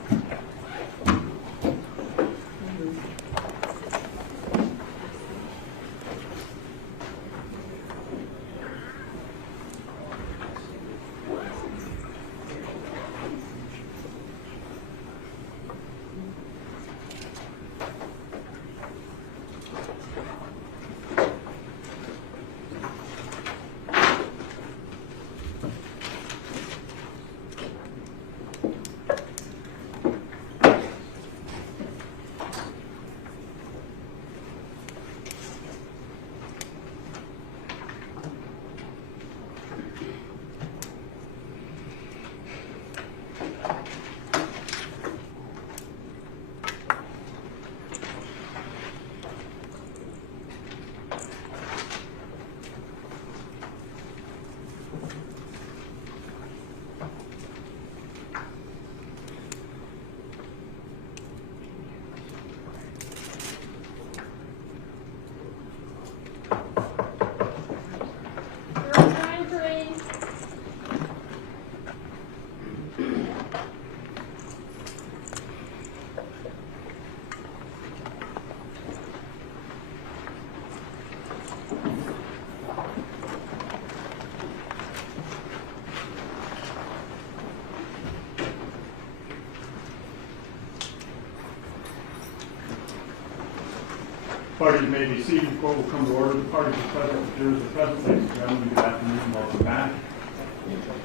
Parties may be seated. Court will come to order. The parties are present. The jurors are present. Ladies and gentlemen, good afternoon. Welcome back.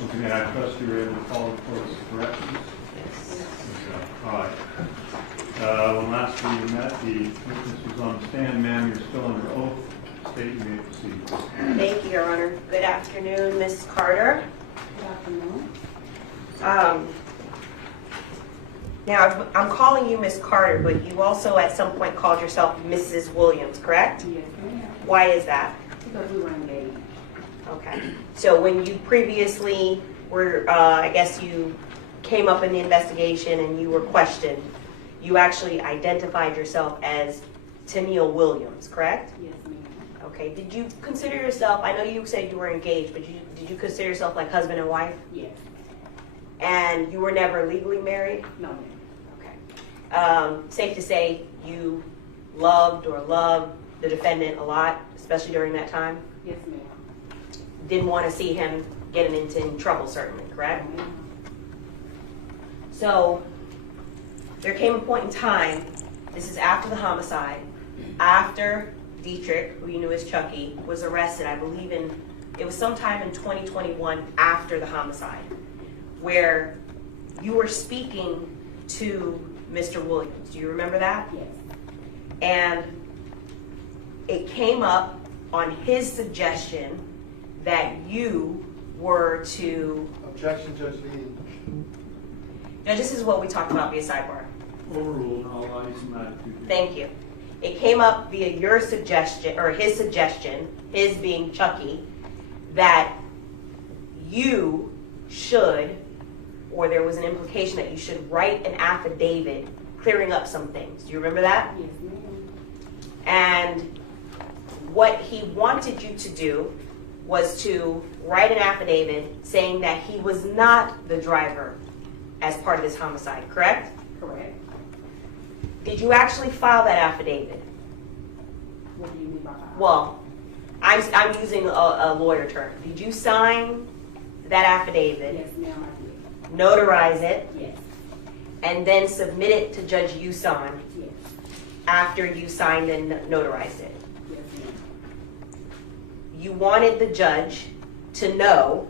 Once again, I trust you were able to follow the court's directions. All right. When last we met, the witness was on the stand. Ma'am, you're still under oath. State you may proceed. Thank you, Your Honor. Good afternoon, Ms. Carter. Good afternoon. Now, I'm calling you Ms. Carter, but you also at some point called yourself Mrs. Williams, correct? Yes, ma'am. Why is that? Because we were engaged. Okay. So when you previously were, I guess you came up in the investigation and you were questioned, you actually identified yourself as Tennille Williams, correct? Yes, ma'am. Okay. Did you consider yourself, I know you said you were engaged, but did you consider yourself like husband and wife? Yes. And you were never legally married? No, ma'am. Okay. Safe to say you loved the defendant a lot, especially during that time? Yes, ma'am. Didn't want to see him getting into trouble, certainly, correct? No, ma'am. So there came a point in time, this is after the homicide, after Dietrich, who you knew as Chucky, was arrested, I believe it was sometime in 2021 after the homicide, where you were speaking to Mr. Williams. Do you remember that? Yes. And it came up on his suggestion that you were to... Objection, Judge Lee. Now, this is what we talked about via sidebar. Overruled, and I'll allow you some latitude. Thank you. It came up via your suggestion, or his suggestion, his being Chucky, that you should, or there was an implication that you should write an affidavit clearing up some things. Do you remember that? Yes, ma'am. And what he wanted you to do was to write an affidavit saying that he was not the driver as part of this homicide, correct? Correct. Did you actually file that affidavit? What do you mean by that? Well, I'm using a lawyer term. Did you sign that affidavit, Yes, ma'am, I did. notarize it, Yes. and then submit it to Judge Yusan Yes. after you signed and notarized it? Yes, ma'am. You wanted the judge to know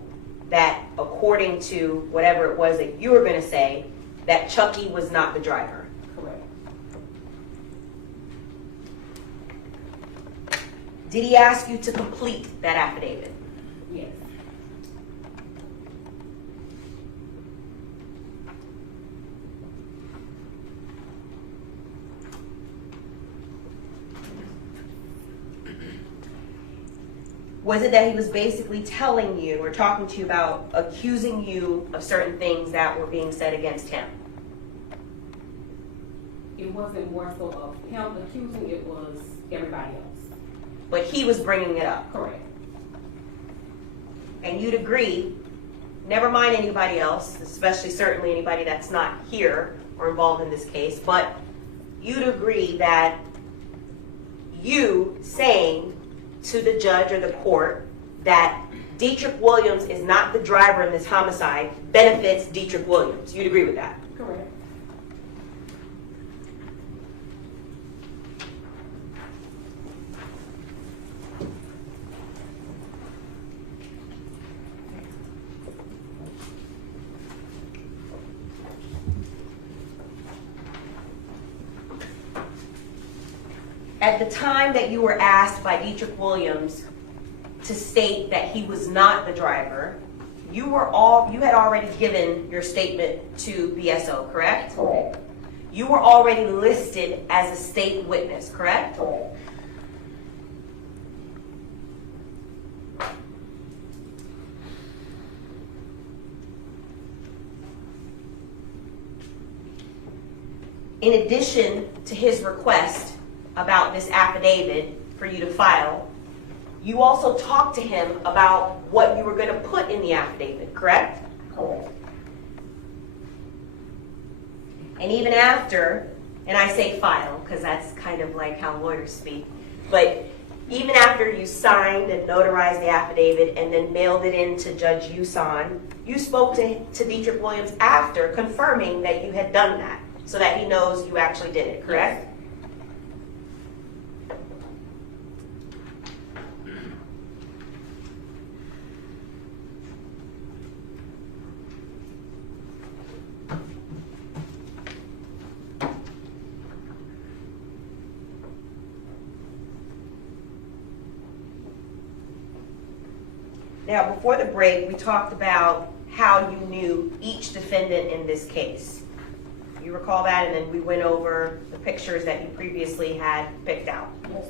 that according to whatever it was that you were going to say, that Chucky was not the driver. Correct. Did he ask you to complete that affidavit? Yes. Was it that he was basically telling you or talking to you about accusing you of certain things that were being said against him? It wasn't more so of him accusing, it was everybody else. But he was bringing it up. Correct. And you'd agree, never mind anybody else, especially certainly anybody that's not here or involved in this case, but you'd agree that you saying to the judge or the court that Dietrich Williams is not the driver in this homicide benefits Dietrich Williams. You'd agree with that? Correct. At the time that you were asked by Dietrich Williams to state that he was not the driver, you had already given your statement to BSO, correct? Correct. You were already listed as a state witness, correct? Correct. In addition to his request about this affidavit for you to file, you also talked to him about what you were going to put in the affidavit, correct? Correct. And even after, and I say file because that's kind of like how lawyers speak, but even after you signed and notarized the affidavit and then mailed it in to Judge Yusan, you spoke to Dietrich Williams after confirming that you had done that so that he knows you actually did it, correct? Now, before the break, we talked about how you knew each defendant in this case. You recall that, and then we went over the pictures that you previously had picked out. Yes.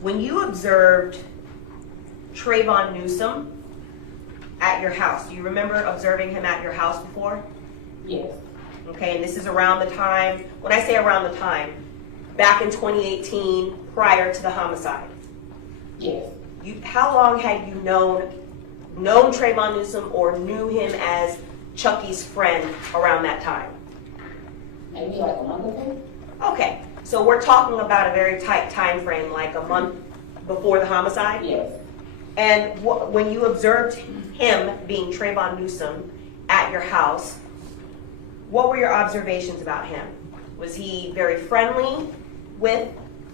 When you observed Trayvon Newsom at your house, do you remember observing him at your house before? Yes. Okay, and this is around the time, when I say around the time, back in 2018, prior to the homicide. Yes. How long had you known Trayvon Newsom or knew him as Chucky's friend around that time? Maybe like a month ago? Okay, so we're talking about a very tight time frame, like a month before the homicide? Yes. And when you observed him, being Trayvon Newsom, at your house, what were your observations about him? Was he very friendly with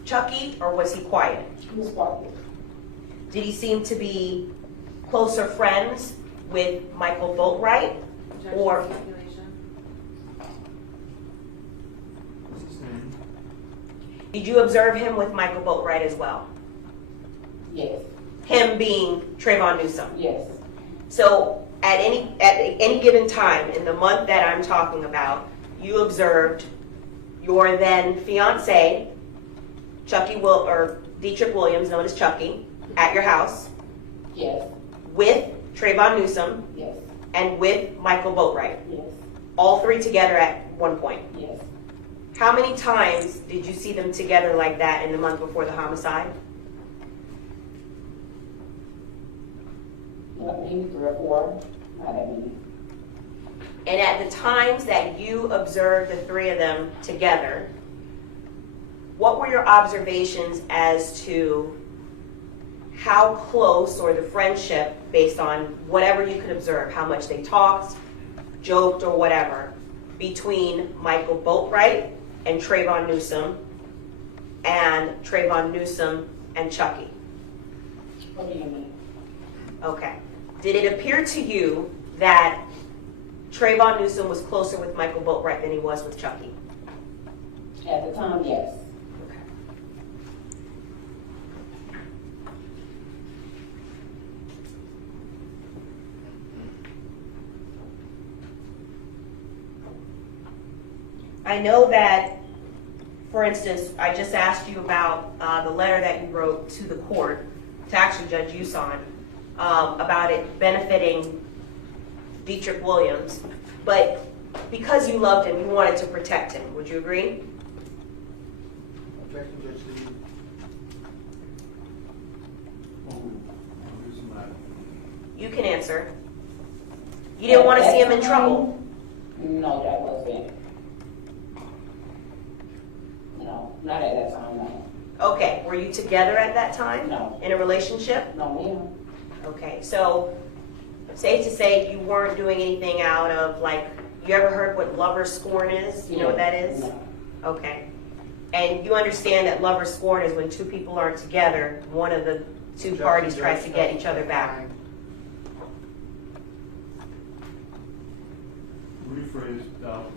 Chucky, or was he quiet? He was quiet. Did he seem to be closer friends with Michael Boatwright? Objection, Or- speculation. What's his name? Did you observe him with Michael Boatwright as well? Yes. Him being Trayvon Newsom. Yes. So at any given time in the month that I'm talking about, you observed your then fiance, Dietrich Williams, known as Chucky, at your house Yes. with Trayvon Newsom Yes. and with Michael Boatwright. Yes. All three together at one point. Yes. How many times did you see them together like that in the month before the homicide? Maybe 3 or 4. Not that many. And at the times that you observed the three of them together, what were your observations as to how close, or the friendship, based on whatever you could observe, how much they talked, joked, or whatever, between Michael Boatwright and Trayvon Newsom and Chucky? What do you mean? Okay. Did it appear to you that Trayvon Newsom was closer with Michael Boatwright than he was with Chucky? At the time, yes. Okay. I know that, for instance, I just asked you about the letter that you wrote to the court, to actually Judge Uson, about it benefiting Dietrich Williams, but because you loved him, you wanted to protect him. Would you agree? Objection, Judge Lee. Who's mad? You can answer. You didn't want to see him in trouble. No, that wasn't. No, not at that time, no. Okay, were you together at that time? No. In a relationship? No, ma'am. Okay, so safe to say you weren't doing anything out of, like, you ever heard what lover's scorn is? You know what that is? No. Okay. And you understand that lover's scorn is when two people aren't together, one of the two parties tries to get each other back. Rephrase without.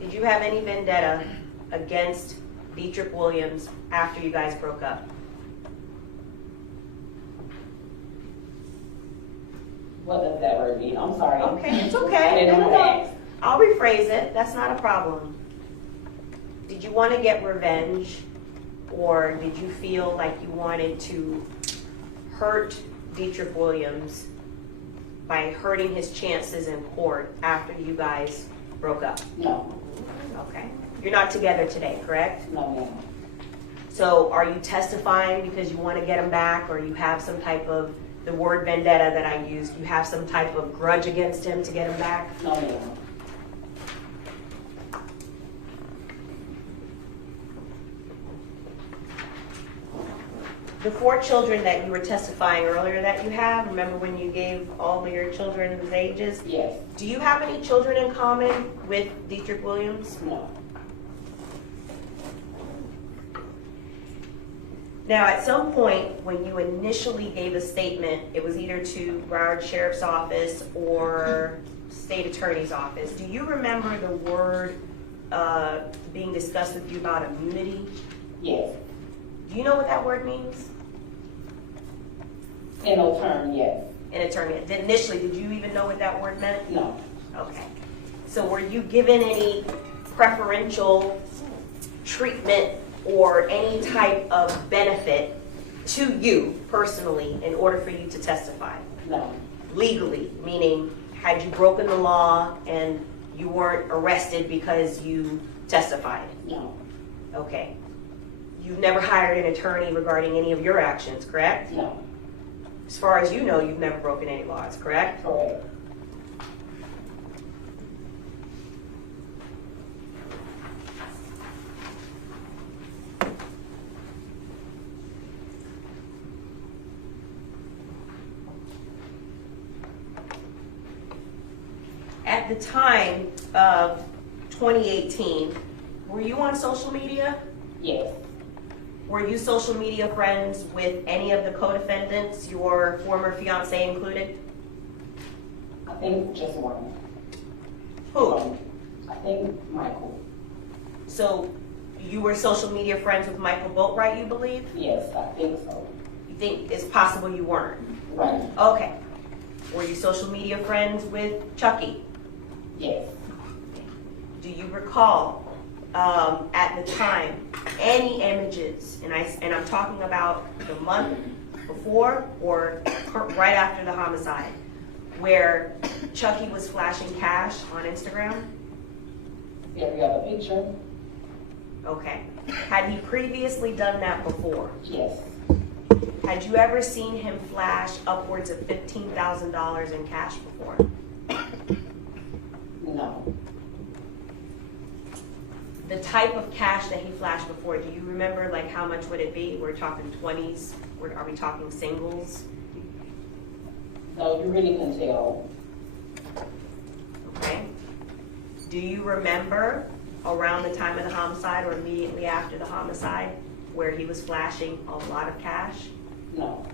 Did you have any vendetta against Dietrich Williams after you guys broke up? What does that word mean? I'm sorry. Okay, it's I okay. didn't know that. I'll rephrase it. That's not a problem. Did you want to get revenge, or did you feel like you wanted to hurt Dietrich Williams by hurting his chances in court after you guys broke up? No. Okay. You're not together today, correct? No, ma'am. So are you testifying because you want to get him back, or you have some type of, the word vendetta that I used, you have some type of grudge against him to get him back? No, ma'am. The 4 children that you were testifying earlier that you have, remember when you gave all of your children's ages? Yes. Do you have any children in common with Dietrich Williams? No. Now, at some point, when you initially gave a statement, it was either to Broward Sheriff's Office or State Attorney's Office. Do you remember the word being discussed with you about immunity? Yes. Do you know what that word means? In no term, yes. An attorney. Initially, did you even know what that word meant? No. Okay. So were you given any preferential treatment or any type of benefit to you personally in order for you to testify? No. Legally, meaning had you broken the law and you weren't arrested because you testified? No. Okay. You've never hired an attorney regarding any of your actions, correct? No. As far as you know, you've never broken any laws, correct? Correct. At the time of 2018, were you on social media? Yes. Were you social media friends with any of the co-defendants, your former fiance included? I think just one. Who? I think Michael. So you were social media friends with Michael Boatwright, you believe? Yes, I think so. You think it's possible you weren't? Right. Okay. Were you social media friends with Chucky? Yes. Do you recall at the time any images, and I'm talking about the month before or right after the homicide, where Chucky was flashing cash on Instagram? Every other picture? Okay. Had he previously done that before? Yes. Had you ever seen him flash upwards of $15,000 in cash before? No. The type of cash that he flashed before, do you remember, like, how much would it be? We're talking 20s? Are we talking singles? No, you really can tell. Okay. Do you remember around the time of the homicide or immediately after the homicide where he was flashing a lot of cash? No.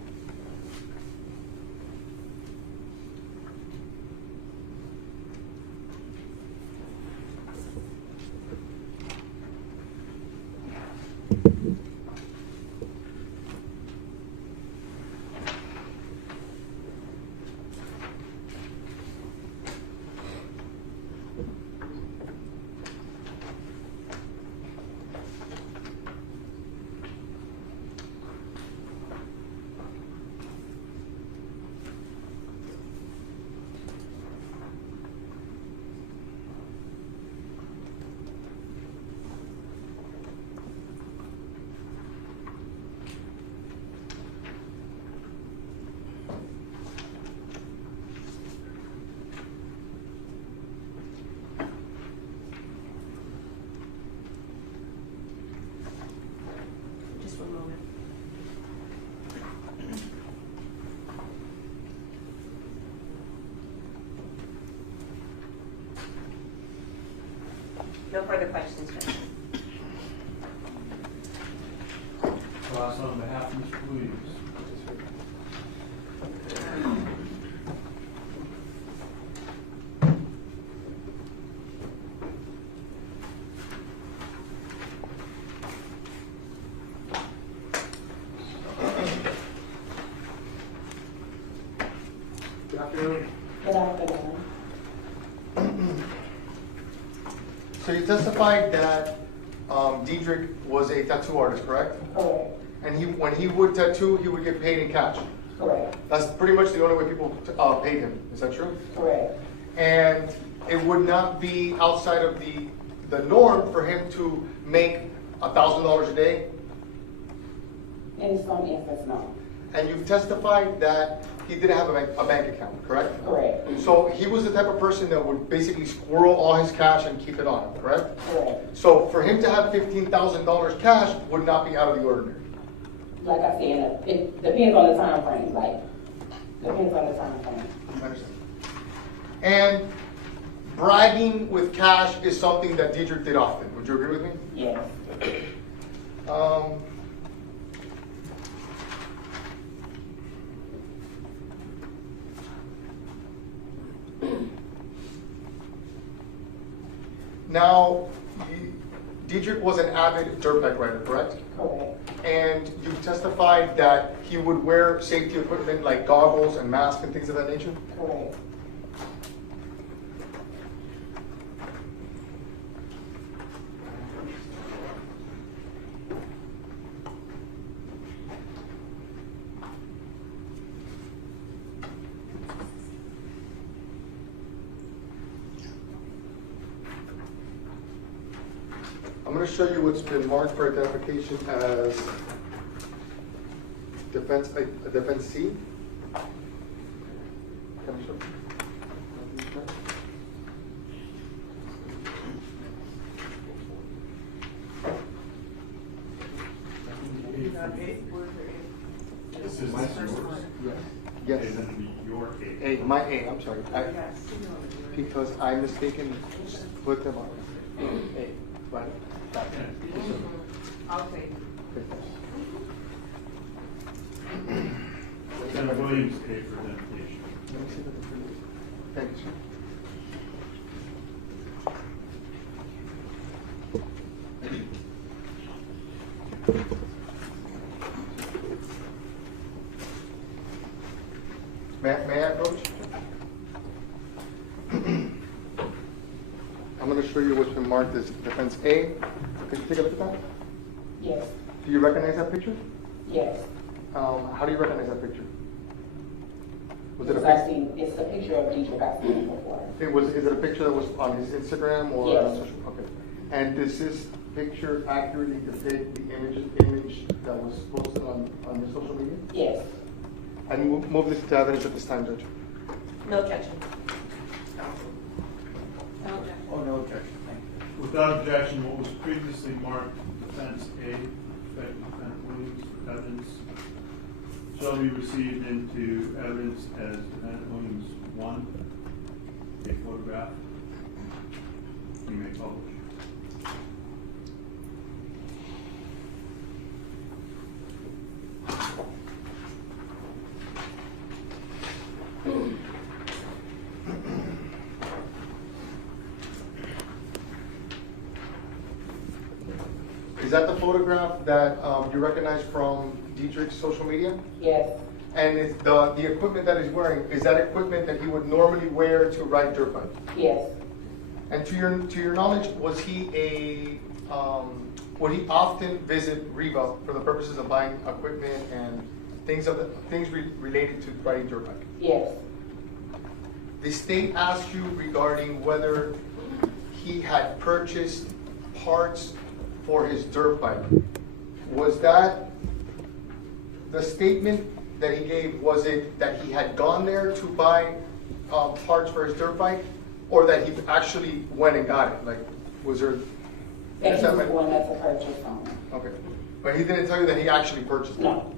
Just one moment. No further questions, Judge. Class on behalf of Mr. Williams. Good afternoon. Good afternoon. So you testified that Diedrich was a tattoo artist, correct? Correct. And when he would tattoo, he would get paid in cash. Correct. That's pretty much the only way people paid him. Is that true? Correct. And it would not be outside of the norm for him to make $1,000 a day. In some instances, no. And you've testified that he didn't have a bank account, correct? Correct. So he was the type of person that would basically squirrel all his cash and keep it on him, correct? Correct. So for him to have $15,000 cash would not be out of the ordinary. Like I said, it depends on the time frame. Like, depends on the time frame. I understand. And bragging with cash is something that Diedrich did often. Would you agree with me? Yes. Now, Diedrich was an avid dirt bike rider, correct? Correct. And you testified that he would wear safety equipment like goggles and masks and things of that nature? Correct. I'm going to show you what's been marked for identification as defense C. Can I show? This is yours? Yes. Okay, then it'd be your case. A, my A, I'm sorry. Because I mistaken put them on. A, right. Got it. I'll take it. Lieutenant Williams, A for identification. Let me see the difference. Thank you, sir. May I approach? I'm going to show you what's been marked as defense A. Could you take a look at that? Yes. Do you recognize that picture? Yes. How do you recognize that picture? Was it a Because I've pic- seen, it's a picture of Diedrich I've seen before. Is it a picture that was on his Instagram or? Yes. Social? Okay. And does this picture accurately depict the image that was posted on your social media? Yes. And move this to evidence at this time, Judge. No objection. Oh, no objection, thank you. Without objection, what was previously marked defense A, effective Lieutenant Williams for evidence, shall be received into evidence as Defendant Williams 1, a photograph. You may publish. Is that the photograph that you recognize from Diedrich's social media? Yes. And is the equipment that he's wearing, is that equipment that he would normally wear to ride dirt bike? Yes. And to your knowledge, would he often visit Riva for the purposes of buying equipment and things related to riding dirt bike? Yes. The state asked you regarding whether he had purchased parts for his dirt bike. Was that the statement that he gave? Was it that he had gone there to buy parts for his dirt bike, or that he actually went and got it? Like, was there? That is he that was right? one that's a purchase from. Okay, but he didn't tell you that he actually purchased it. No.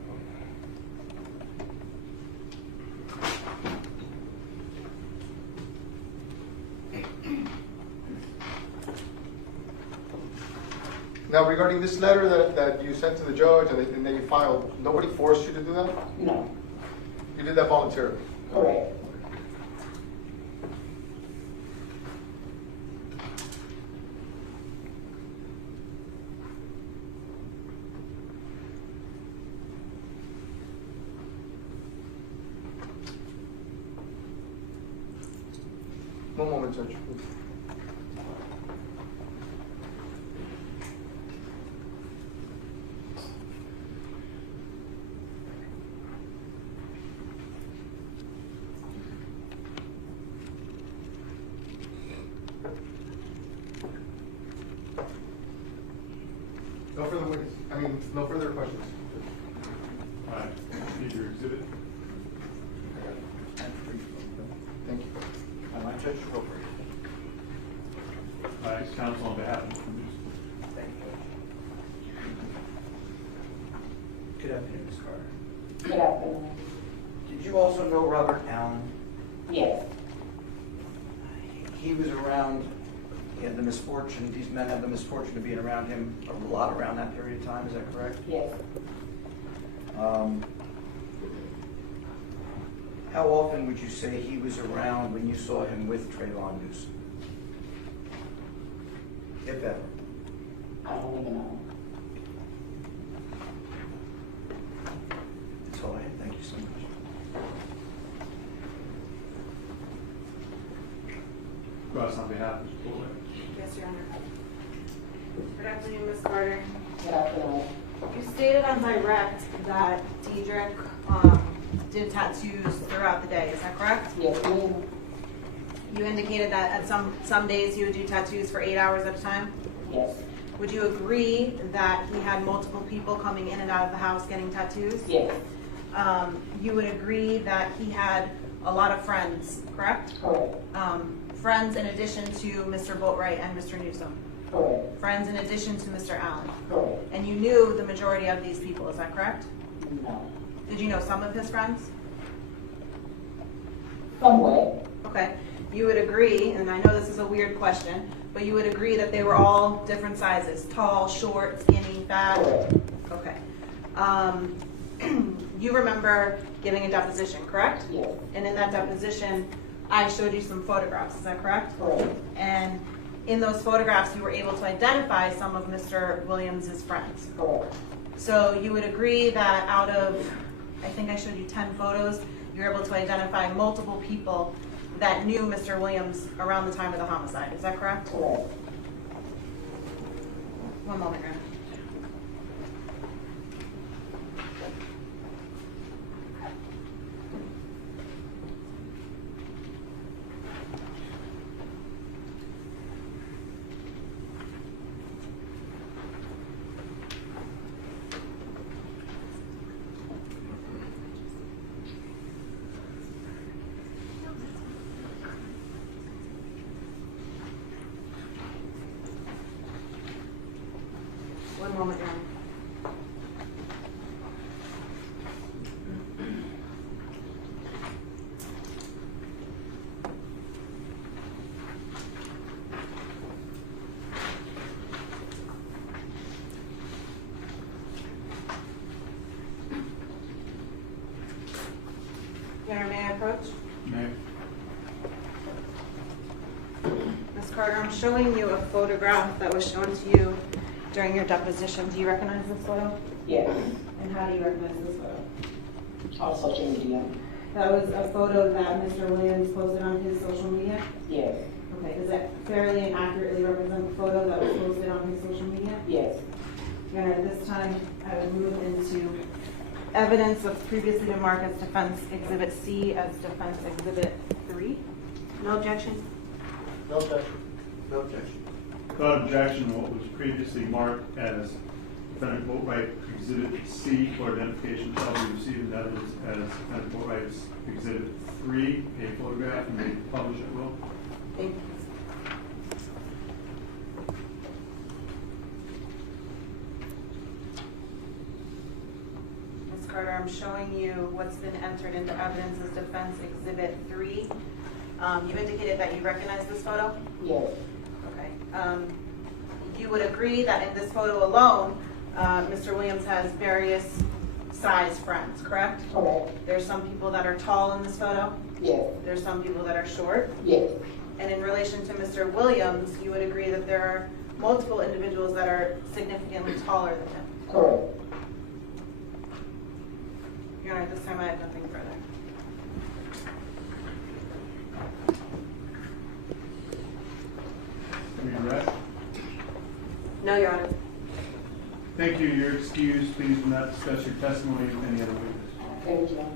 Now, regarding this letter that you sent to the judge and then you filed, nobody forced you to do that? No. You did that voluntarily? Correct. One moment, Judge. No further witness. No further questions. All right, need your exhibit. Thank you. I'm Judge Robbery. All right, counsel on behalf of the commission. Thank you. Good afternoon, Ms. Carter. Good afternoon. Did you also know Robert Allen? Yes. He was around, he had the misfortune, these men had the misfortune of being around him a lot around that period of time, is that correct? Yes. How often would you say he was around when you saw him with Trayvon Newsom? If ever. I don't even know. That's all I have. Thank you so much. Cross on behalf of the board. Yes, Your Honor. Good afternoon, Ms. Carter. Good afternoon. You stated on direct that Diedrich did tattoos throughout the day. Is that correct? Yes, ma'am. You indicated that at some days he would do tattoos for 8 hours at a time. Yes. Would you agree that he had multiple people coming in and out of the house getting tattoos? Yes. You would agree that he had a lot of friends, correct? Correct. Friends in addition to Mr. Boatwright and Mr. Newsom. Correct. Friends in addition to Mr. Allen. Correct. And you knew the majority of these people, is that correct? No. Did you know some of his friends? Somewhat. Okay. You would agree, and I know this is a weird question, but you would agree that they were all different sizes, tall, short, skinny, fat? Correct. Okay. You remember giving a deposition, correct? Yes. And in that deposition, I showed you some photographs, is that correct? Correct. And in those photographs, you were able to identify some of Mr. Williams' friends. Correct. So you would agree that out of, I think I showed you 10 photos, you were able to identify multiple people that knew Mr. Williams around the time of the homicide, is that correct? Correct. One moment, Grant. One moment, Grant. Your Honor, may I approach? May. Ms. Carter, I'm showing you a photograph that was shown to you during your deposition. Do you recognize this photo? Yes. And how do you recognize this photo? On social media. That was a photo that Mr. Williams posted on his social media? Yes. Okay, does that fairly and accurately represent the photo that was posted on his social media? Yes. Your Honor, at this time, I would move into evidence of previously been marked as Defense Exhibit C as Defense Exhibit 3. No objection? No objection. No objection. Without objection, what was previously marked as defendant Boatwright Exhibit C for identification shall be received in evidence as defendant Boatwright's Exhibit 3, a photograph, and may publish at will. Thank you. Ms. Carter, I'm showing you what's been entered into evidence as Defense Exhibit 3. You indicated that you recognize this photo? Yes. Okay. You would agree that in this photo alone, Mr. Williams has various size friends, correct? Correct. There's some people that are tall in this photo. Yes. There's some people that are short. Yes. And in relation to Mr. Williams, you would agree that there are multiple individuals that are significantly taller than him. Correct. Your Honor, at this time I have nothing further. Are you rest? No, Your Honor. Thank you. You're excused. Please do not discuss your testimony with any other witness. Thank you.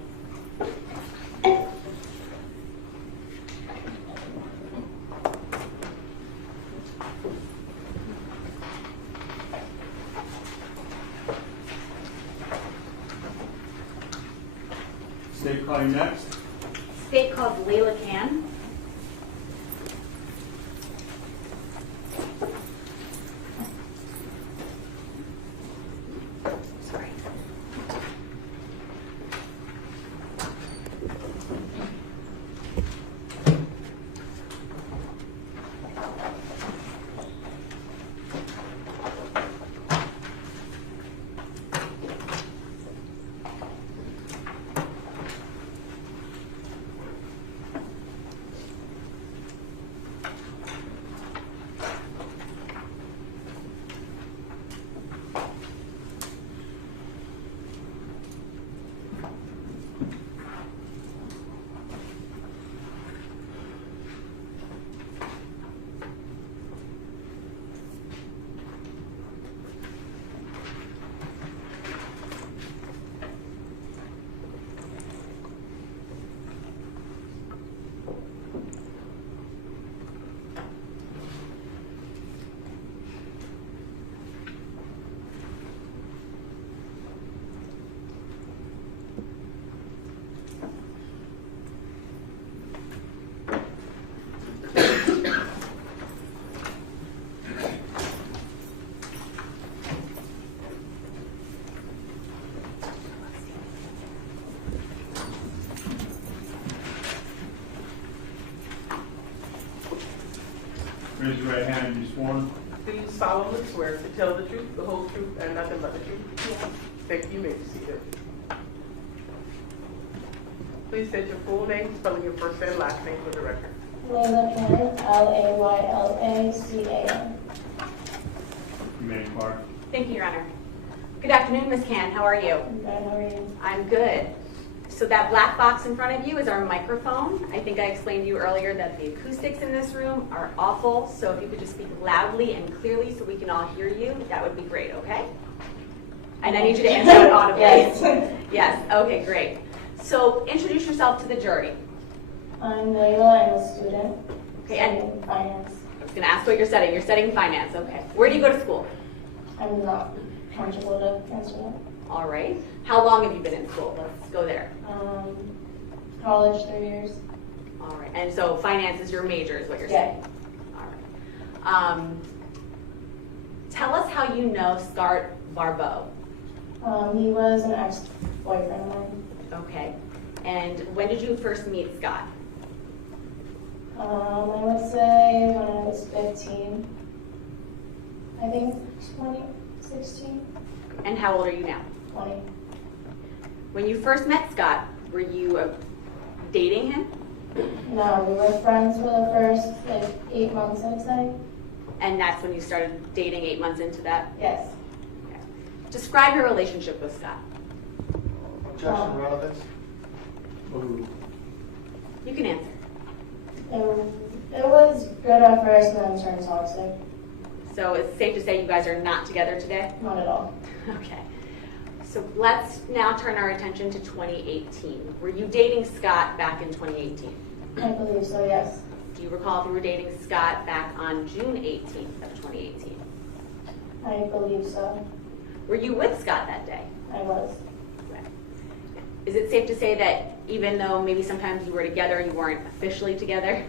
State calling next. State called Layla Khan. Sorry. Raise your right hand and be sworn. Do you solemnly swear to tell the truth, the whole truth, and nothing but the truth? Yes. Thank you. You may be seated. Please state your full name, spelling your first and last name for the record. Layla Can, Laylacan. You may depart. Thank you, Your Honor. Good afternoon, Ms. Can. How are you? Good, how are you? I'm good. So that black box in front of you is our microphone. I think I explained to you earlier that the acoustics in this room are awful, so if you could just speak loudly and clearly so we can all hear you, that would be great, okay? And I need you to answer it audibly. Yes. Yes, okay, great. So introduce yourself to the jury. I'm Layla, I'm a student. Okay, and studying finance. I was going to ask what you're studying. You're studying finance, okay. Where do you go to school? I'm not comfortable to answer that. All right. How long have you been in school? Let's go there. College, 3 years. All right. And so finance is your major, is what you're Yeah. saying? All right. Tell us how you know Scott Barbeau. He was an ex-boyfriend of mine. Okay. And when did you first meet Scott? I would say when I was 15. I think 2016, And how old are you now? 20. When you first met Scott, were you dating him? No, we were friends for the first 8 months, I'd say. And that's when you started dating 8 months into that? Yes. Okay. Describe your relationship with Scott. Objection, relevance? You can answer. It was good at first and then turned toxic. So it's safe to say you guys are not together today? Not at all. Okay. So let's now turn our attention to 2018. Were you dating Scott back in 2018? I believe so, yes. Do you recall if you were dating Scott back on June 18th of 2018? I believe so. Were you with Scott that day? I was. Is it safe to say that even though maybe sometimes you were together, you weren't officially together?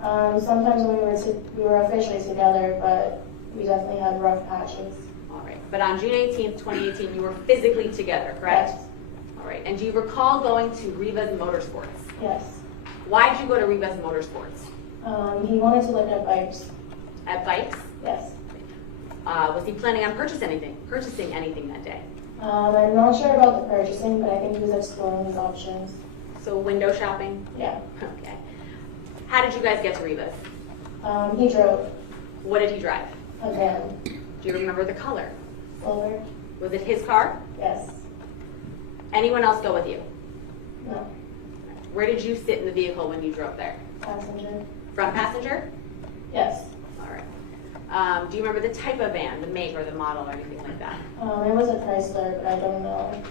Sometimes we were officially together, but we definitely had rough patches. All right. But on June 18th, 2018, you were physically together, correct? Yes. All right. And do you recall going to Riva's Motorsports? Yes. Why did you go to Riva's Motorsports? He wanted to look at bikes. At bikes? Yes. Was he planning on purchasing anything that day? I'm not sure about the purchasing, but I think he was exploring his options. So window shopping? Yeah. Okay. How did you guys get to Riva's? He drove What did he drive? a van. Do you remember the color? Silver. Was it his car? Yes. Anyone else go with you? No. Where did you sit in the vehicle when you drove there? Passenger. Front passenger? Yes. All right. Do you remember the type of van, the make or the model or anything like that? It was a Chrysler, but I don't know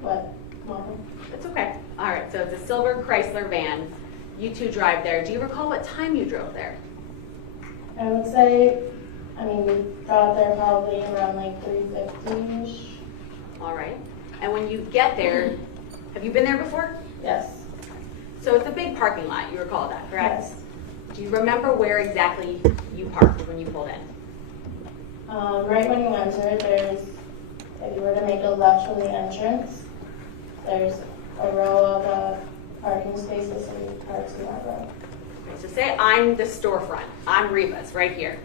what model. It's okay. All right, so it's a silver Chrysler van. You two drive there. Do you recall what time you drove there? I would say, we got there probably around like 3:50-ish. All right. And when you get there, have you been there before? Yes. So it's a big parking lot. You recall that, correct? Yes. Do you remember where exactly you parked when you pulled in? Right when you enter, if you were to make a left from the entrance, there's a row of parking spaces and you park in that row. Okay, so say I'm the storefront. I'm Reva's right here.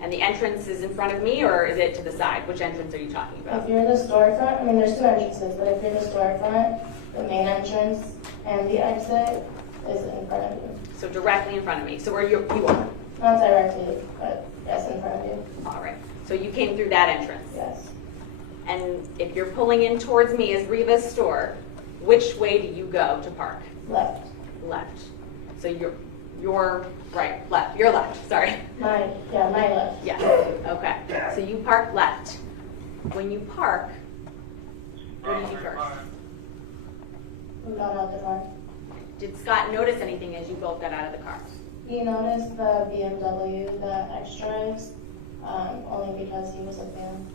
And the entrance is in front of me, or is it to the side? Which entrance are you talking about? If you're the storefront, there's two entrances, but if you're the storefront, the main entrance and the exit is in front of you. So directly in front of me. So where you are? Not directly, but yes, in front of you. All right. So you came through that entrance. Yes. And if you're pulling in towards me as Reva's store, which way do you go to park? Left. Left. So you're right, left. You're left, sorry. My left. Yeah, okay. So you park left. When you park, what do you do first? We got out the car. Did Scott notice anything as you both got out of the car? He noticed the BMW that X drives, only because he was a fan.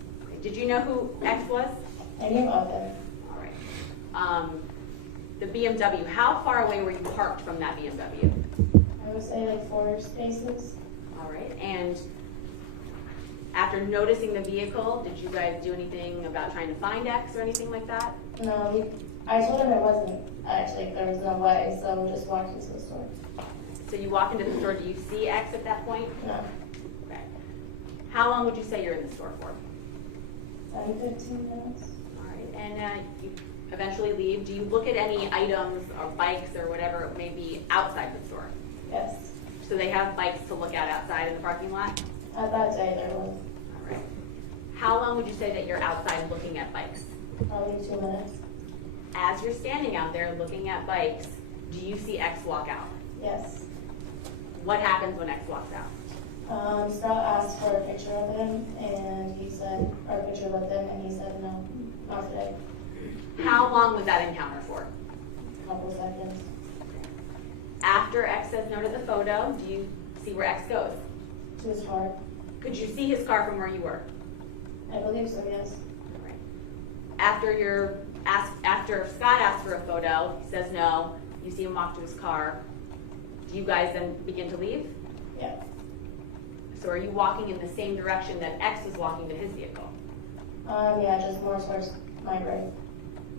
Did you know who X was? I knew of him. All right. The BMW, how far away were you parked from that BMW? I would say like 4 spaces. All right. And after noticing the vehicle, did you guys do anything about trying to find X or anything like that? No, I told him it wasn't actually, there was no way, so we just walked into the store. So you walk into the store, do you see X at that point? No. How long would you say you're in the store for? 10, 15 minutes. All right, and you eventually leave. Do you look at any items or bikes or whatever it may be outside the store? Yes. So they have bikes to look at outside in the parking lot? At that day, there was All right. How long would you say that you're outside looking at bikes? probably 2 minutes. As you're standing out there looking at bikes, do you see X walk out? Yes. What happens when X walks out? Scott asked for a picture of him, and he said, or a picture with him, and he said, no, not today. How long was that encounter for? A couple seconds. After X says no to the photo, do you see where X goes? To his car. Could you see his car from where you were? I believe so, yes. All right. After Scott asks for a photo, he says no, you see him walk to his car. Do you guys then begin to leave? Yeah. So are you walking in the same direction that X was walking to his vehicle? Yeah, just more towards my right.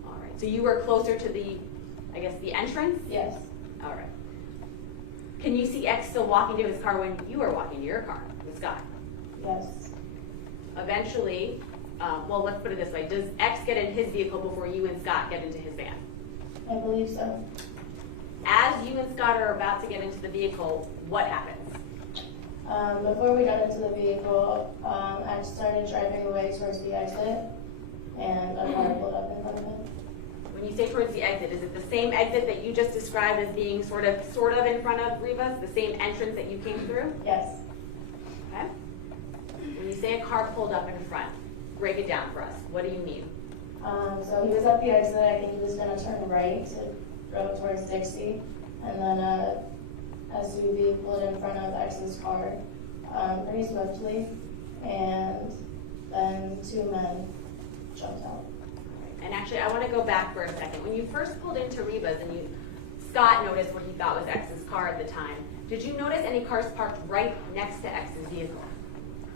All right. So you were closer to the, I guess, the entrance? Yes. All right. Can you see X still walking to his car when you were walking to your car with Scott? Yes. Eventually, well, let's put it this way. Does X get in his vehicle before you and Scott get into his van? I believe so. As you and Scott are about to get into the vehicle, what happens? Before we got into the vehicle, I started driving away towards the exit, and a car pulled up in front of him. When you say towards the exit, is it the same exit that you just described as being sort of in front of Rivas, the same entrance that you came through? Yes. Okay. When you say a car pulled up in front, break it down for us. What do you mean? So he was at the exit. I think he was going to turn right to go towards Dixie, and then a SUV pulled in front of X's car pretty swiftly, and then 2 men jumped out. And actually, I want to go back for a second. When you first pulled into Rivas and Scott noticed what he thought was X's car at the time, did you notice any cars parked right next to X's vehicle?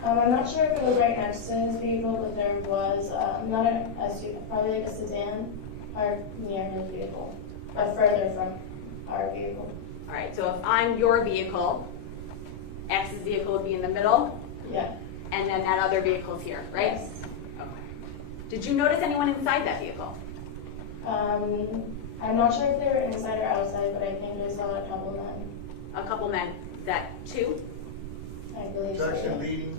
I'm not sure if it was right next to his vehicle, but there was not an SUV, probably like a sedan parked near his vehicle, but further from our vehicle. All right, so if I'm your vehicle, X's vehicle would be in the middle, Yeah. and then that other vehicle's here, right? Yes. Okay. Did you notice anyone inside that vehicle? I'm not sure if they were inside or outside, but I think I saw a couple men. A couple men. Is that two? I believe so. Objection Yeah. leading.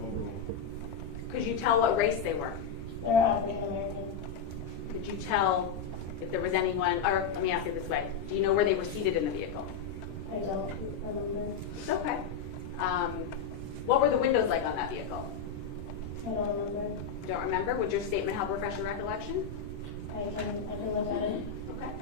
Overruled. Could you tell what race they were? They're African American. Could you tell if there was anyone, or let me ask it this way, do you know where they were seated in the vehicle? I don't remember. It's okay. What were the windows like on that vehicle? I don't remember. Don't remember? Would your statement help refresh your recollection? I can look at it. Okay.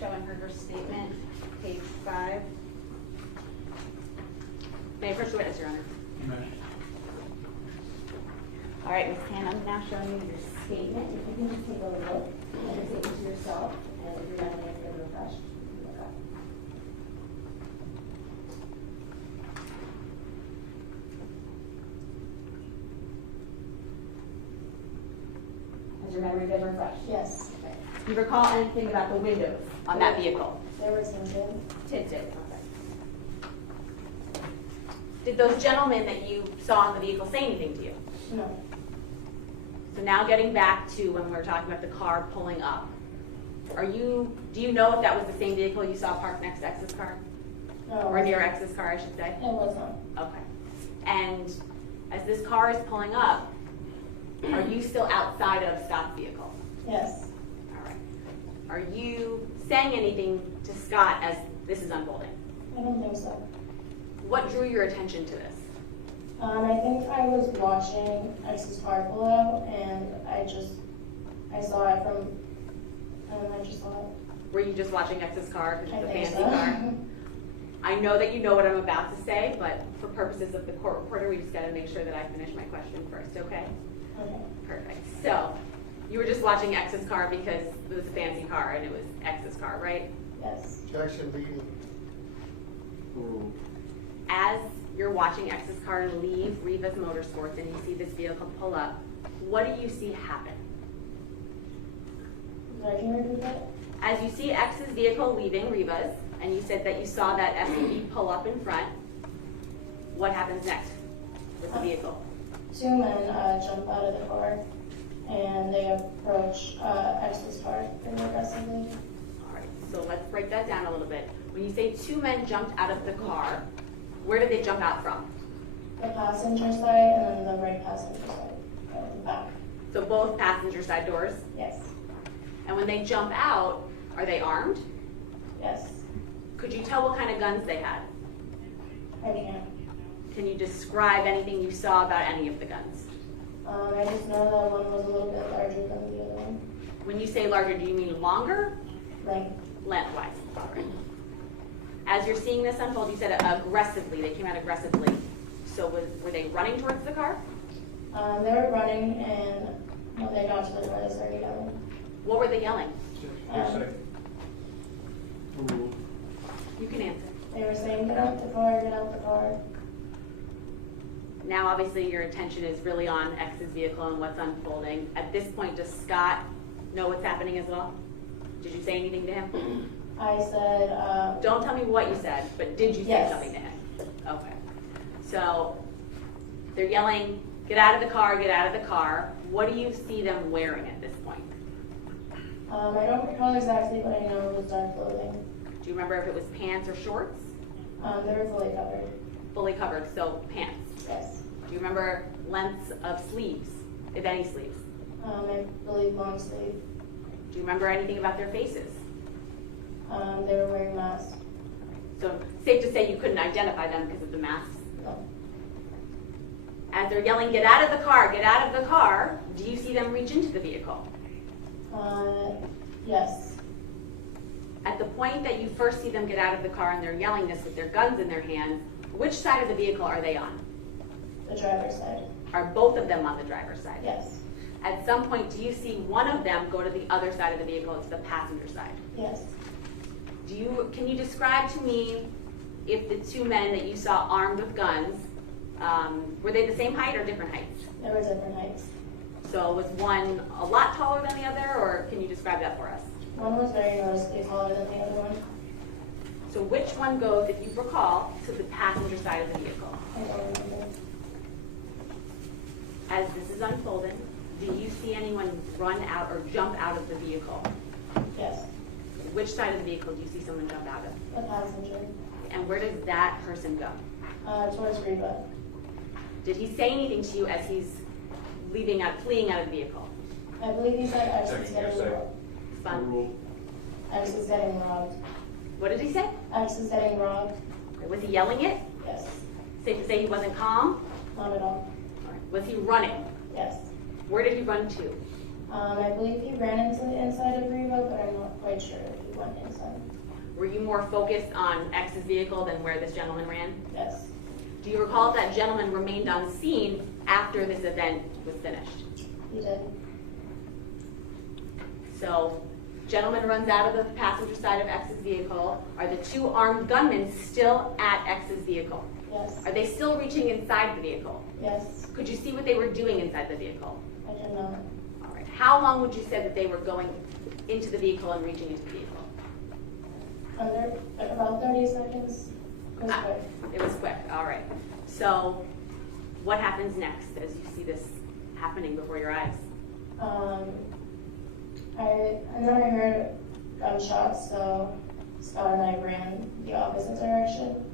Showing her statement, page 5. May I first witness, Your Honor? All right, Ms. Tan, I'm now showing you your statement. If you can just take a look at the statement to yourself, and if you're not going to refresh, look up. Has your memory been refreshed? Yes. Okay. Do you recall anything about the windows on that vehicle? There was tinted. Tinted. Okay. Did those gentlemen that you saw in the vehicle say anything to you? No. So now getting back to when we were talking about the car pulling up, do you know if that was the same vehicle you saw parked next to X's car? No. Or near X's car, I should say? It was not. Okay. And as this car is pulling up, are you still outside of Scott's vehicle? Yes. All right. Are you saying anything to Scott as this is unfolding? I don't think so. What drew your attention to this? I think I was watching X's car pull out, and I saw it from, and I just saw it. Were you just watching X's car because it's a I think fancy so. car? I know that you know what I'm about to say, but for purposes of the court reporter, we just got to make sure that I finish my question first, okay? Okay. Perfect. So, you were just watching X's car because it was a fancy car and it was X's car, right? Yes. Objection leading. Overruled. As you're you're watching X's car leave Riva's Motorsports and you see this vehicle pull up, what do you see happen? Sorry, can you repeat that? As you see X's vehicle leaving Riva's, and you said that you saw that SUV pull up in front, what happens next with the vehicle? Two men jump out of the car and they approach X's car pretty aggressively. All right, so let's break that down a little bit. When you say two men jumped out of the car, where did they jump out from? The passenger side and then the right passenger side, the back. So both passenger side doors? Yes. And when they jump out, are they armed? Yes. Could you tell what kind of guns they had? I can't. Can you describe anything you saw about any of the guns? I just know that one was a little bit larger than the other one. When you say larger, do you mean longer? Length. Lengthwise. All right. As you're seeing this unfold, you said aggressively. They came out aggressively. So were they running towards the car? They were running and when they got to the car, they started yelling. What were they yelling? Overruled. You can answer. They were saying, get out the car, get out the car. Now, obviously, your attention is really on X's vehicle and what's unfolding. At this point, does Scott know what's happening as well? Did you say anything to him? I said, Don't tell me what you said, but did you say Yes. something to him? Okay. So they're yelling, get out of the car, get out of the car. What do you see them wearing at this point? I don't recall exactly, but I know it was dark clothing. Do you remember if it was pants or shorts? They were fully covered. Fully covered, so pants. Yes. Do you remember lengths of sleeves, if any sleeves? I believe long sleeve. Do you remember anything about their faces? They were wearing masks. So safe to say you couldn't identify them because of the masks. No. As they're yelling, get out of the car, get out of the car, do you see them reach into the vehicle? Yes. At the point that you first see them get out of the car and they're yelling this with their guns in their hands, which side of the vehicle are they on? The driver's side. Are both of them on the driver's side? Yes. At some point, do you see one of them go to the other side of the vehicle, to the passenger side? Yes. Can you describe to me if the two men that you saw armed with guns, were they the same height or different heights? They were different heights. So was one a lot taller than the other, or can you describe that for us? One was very noticeably taller than the other one. So which one goes, if you recall, to the passenger side of the vehicle? I don't remember. As this is unfolding, do you see anyone run out or jump out of the vehicle? Yes. Which side of the vehicle do you see someone jump out of? The passenger. And where does that person go? Towards Riva. Did he say anything to you as he's fleeing out of the vehicle? I believe he said X is getting robbed. Fun. Overruled. X is getting robbed. What did he say? X is getting robbed. Was he yelling it? Yes. Safe to say he wasn't calm? Not at all. Was he running? Yes. Where did he run to? I believe he ran into the inside of Riva, but I'm not quite sure if he went inside. Were you more focused on X's vehicle than where this gentleman ran? Yes. Do you recall if that gentleman remained on scene after this event was finished? He did. So, gentleman runs out of the passenger side of X's vehicle. Are the two armed gunmen still at X's vehicle? Yes. Are they still reaching inside the vehicle? Yes. Could you see what they were doing inside the vehicle? I did not. All right. How long would you say that they were going into the vehicle and reaching into the vehicle? Under about 30 seconds. It was quick. It was quick. All right. So, what happens next as you see this happening before your eyes? And then I heard gunshots, so Scott and I ran the opposite direction.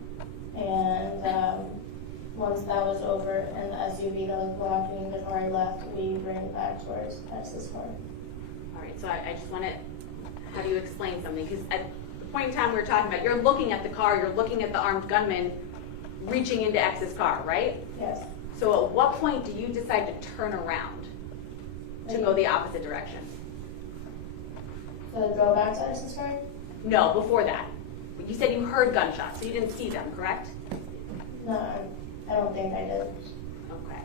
And once that was over and the SUV that was blocking the car left, we ran back towards X's car. All right. So I just want to have you explain something, because at the point in time we were talking about, you're looking at the car, you're looking at the armed gunman reaching into X's car, right? Yes. So at what point do you decide to turn around to go the opposite direction? To go back to X's car? No, before that. You said you heard gunshots, so you didn't see them, correct? No, I don't think I did. Okay.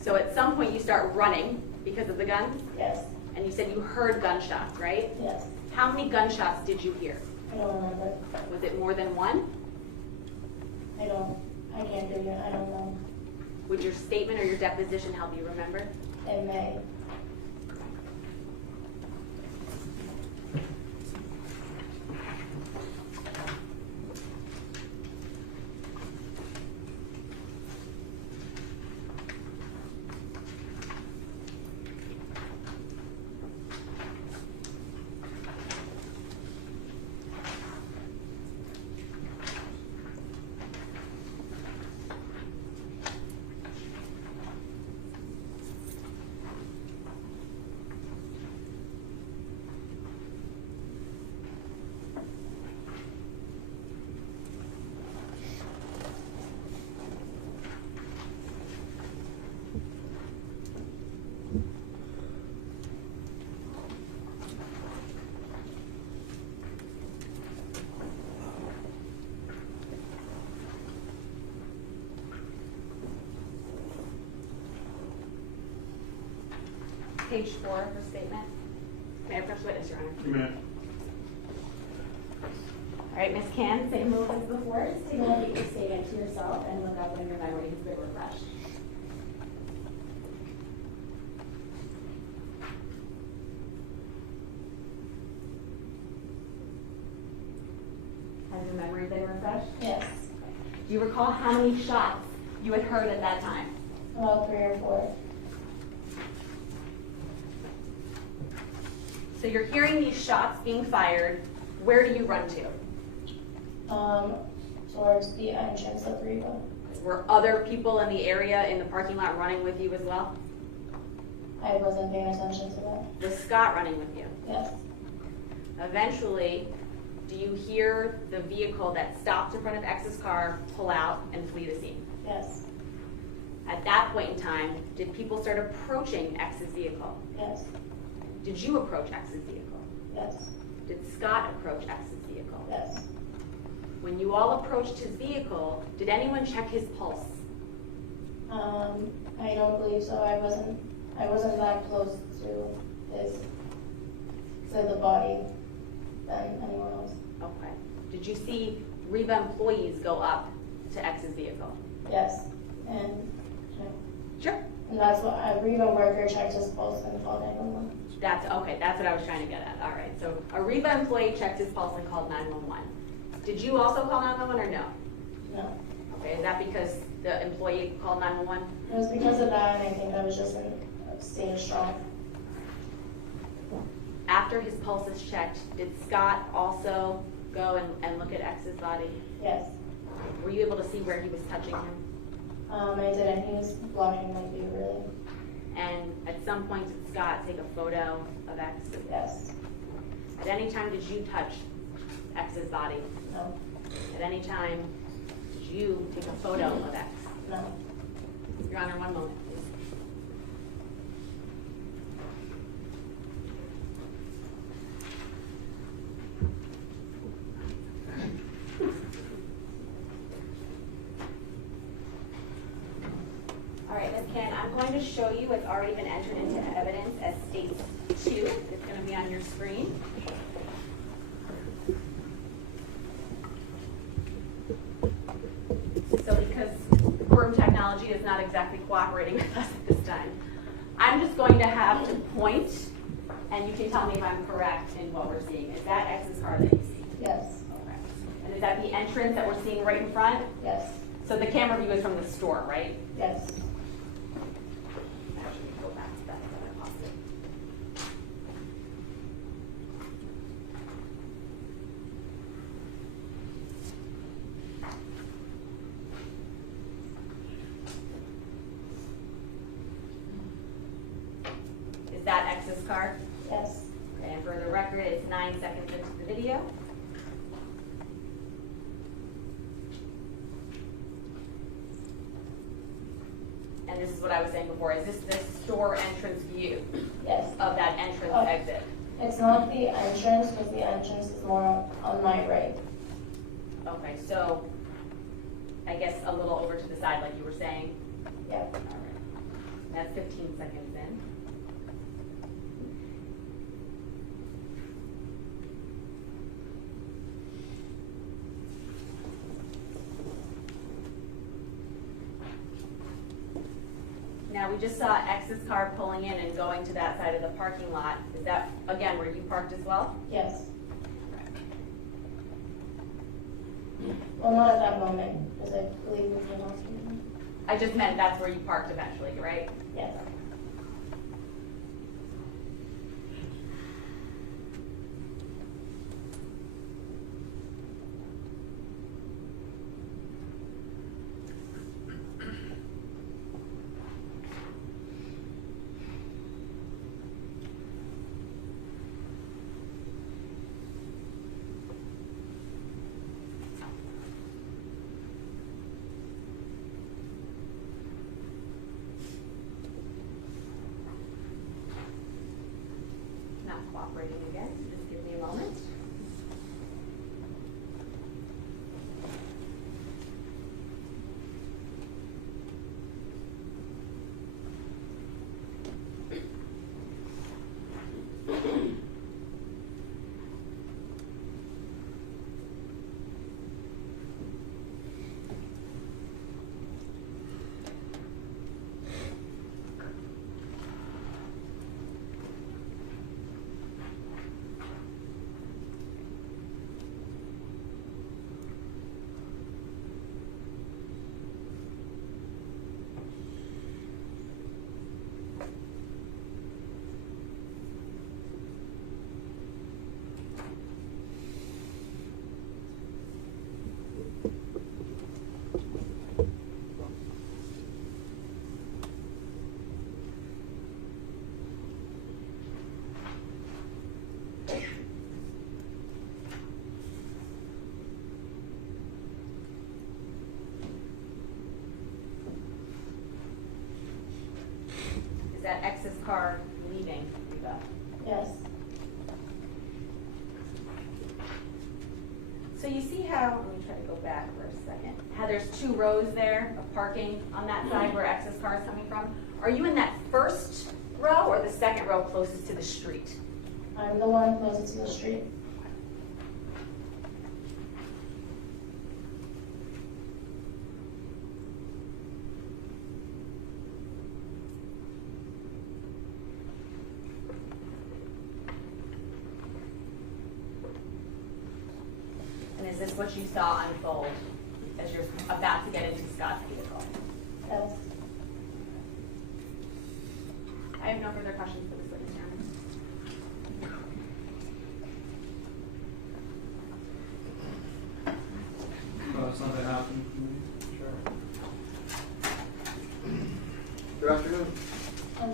So at some point you start running because of the guns, Yes. and you said you heard gunshots, right? Yes. How many gunshots did you hear? I don't remember. Was it more than one? I can't give you, I don't Would your statement or your deposition help you remember? It may. Page 4 of her statement. May I approach the witness, Your Honor? You may. All right, Ms. Can, same move as before. Just take a look at your statement to yourself and look up when your memory has been refreshed. Has your memory been refreshed? Yes. Do you recall how many shots you had heard at that time? About 3 or 4. So you're hearing these shots being fired. Where do you run to? Towards the entrance of Reba. Were other people in the area in the parking lot running with you as well? I wasn't paying attention to that. Was Scott running with you? Yes. Eventually, do you hear the vehicle that stopped in front of X's car pull out and flee the scene? Yes. At that point in time, did people start approaching X's vehicle? Yes. Did you approach X's vehicle? Yes. Did Scott approach X's vehicle? Yes. When you all approached his vehicle, did anyone check his pulse? I don't believe so. I wasn't that close to the body than anyone else. Okay. Did you see Reba employees go up to X's vehicle? Yes. And Sure. that's what a Reba worker checked his pulse and called 911. That's okay. That's what I was trying to get at. All right. So a Reba employee checked his pulse and called 911. Did you also call 911 or no? No. Okay. Is that because the employee called 911? It was because of that, and I think I was just in a state of shock. After his pulse is checked, did Scott also go and look at X's body? Yes. Were you able to see where he was touching him? I didn't. He was blocking my view, really. And at some point, did Scott take a photo of X? Yes. At any time, did you touch X's body? No. At any time, did you take a photo of X? No. Your Honor, one moment, please. All right, Ms. Ken, I'm going to show you what's already been entered into evidence as State 2. It's going to be on your screen. So because Quorum Technology is not exactly cooperating with us at this time, I'm just going to have to point, and you can tell me if I'm correct in what we're seeing. Is that X's car that you see? Yes. Okay. And is that the entrance that we're seeing right in front? Yes. So the camera view is from the store, right? Yes. Actually, go back to that. I lost it. Is that X's car? Yes. Okay, and for the record, it's 9 seconds into the video. And this is what I was saying before. Is this the store entrance view Yes. of that entrance Oh. exit? It's not the entrance, because the entrance is more on my right. Okay, so I guess a little over to the side, like you were saying. Yeah. All right. That's 15 seconds in. Now, we just saw X's car pulling in and going to that side of the parking lot. Is that, again, where you parked as well? Yes. Well, not at that moment, because I believe it was in the hospital. I just meant that's where you parked eventually, right? Yes. Not cooperating again, just give me a moment. Is that X's car leaving, Reba? Yes. So you see how, let me try to go back for a second, how there's two rows there of parking on that side where X's car is coming from? Are you in that first row or the second row closest to the street? I'm the one closest to the street. And is this what you saw unfold as you're about to get into Scott's vehicle? Yes. I have no further questions for this witness, Chairman. Something happened to me? Sure. Good afternoon. Um,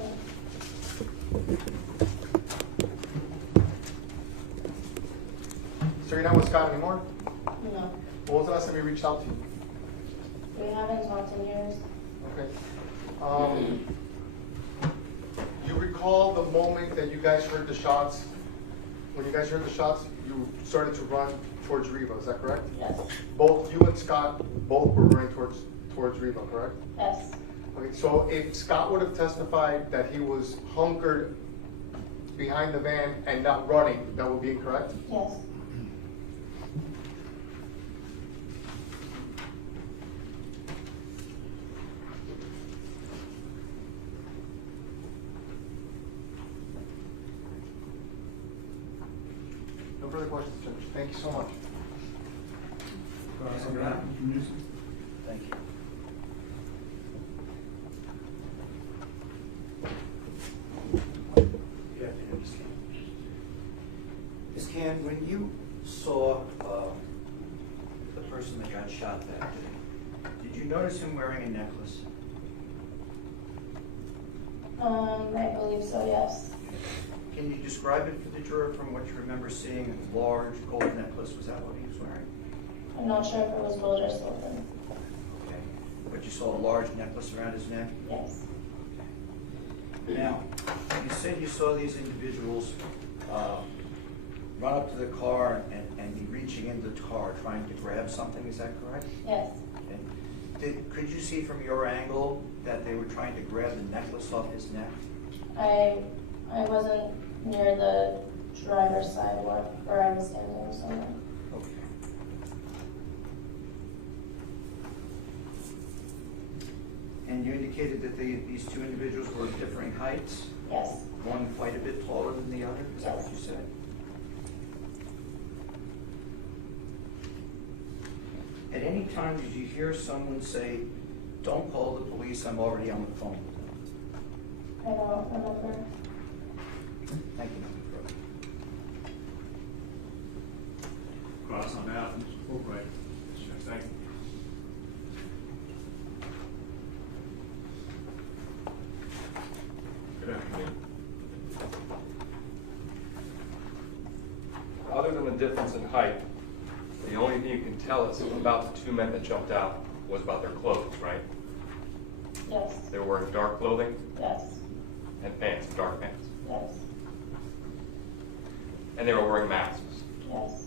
So you're not with Scott anymore? no, When was the last time you reached out to you? we haven't talked in years. Okay. You recall the moment that you guys heard the shots? When you guys heard the shots, you started to run towards Reva, is that correct? Yes. Both you and Scott, both were running towards Reva, correct? Yes. Okay, so if Scott would have testified that he was hunkered behind the van and not running, that would be incorrect? Yes. No further questions, Judge. Thank you so much. Something happened from Newsom? Thank you. Good afternoon, Ms. Can. Ms. Can, when you saw the person that got shot that day, did you notice him wearing a necklace? I believe so, yes. Can you describe it for the juror from what you remember seeing? A large gold necklace, was that what he was wearing? I'm not sure if it was gold or silver. Okay. But you saw a large necklace around his neck? Yes. Now, you said you saw these individuals run up to the car and be reaching into the car trying to grab something, is that correct? Yes. Okay. Could you see from your angle that they were trying to grab the necklace off his neck? I wasn't near the driver's side where I was standing or somewhere. Okay. And you indicated that these two individuals were of differing heights, Yes, one quite a bit taller than the other, is that what you said? At any time, did you hear someone say, "Don't call the police, I'm already on the phone"? I don't remember. Thank you, Mr. President. Cross on behalf of Mr. Fulbright. Thank you. Good afternoon. Other than the difference in height, the only thing you can tell us about the two men that jumped out was about their clothes, right? Yes, They were wearing dark clothing yes, and pants, dark pants. yes, And they were wearing masks. yes,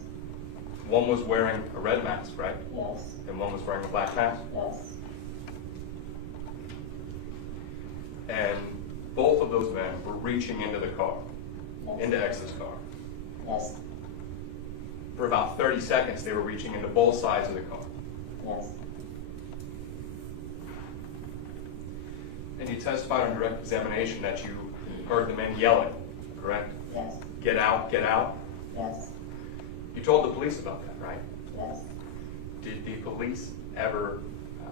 One was wearing a red mask, right? yes, And one was wearing a black mask. yes, And both of those men were reaching into the car, yes, into X's car. yes, For about 30 seconds, they were reaching into both sides of the car. yes, And you testified on direct examination that you heard the men yelling, correct? yes, Get out, get out. yes, You told the police about that, right? yes. Did the police ever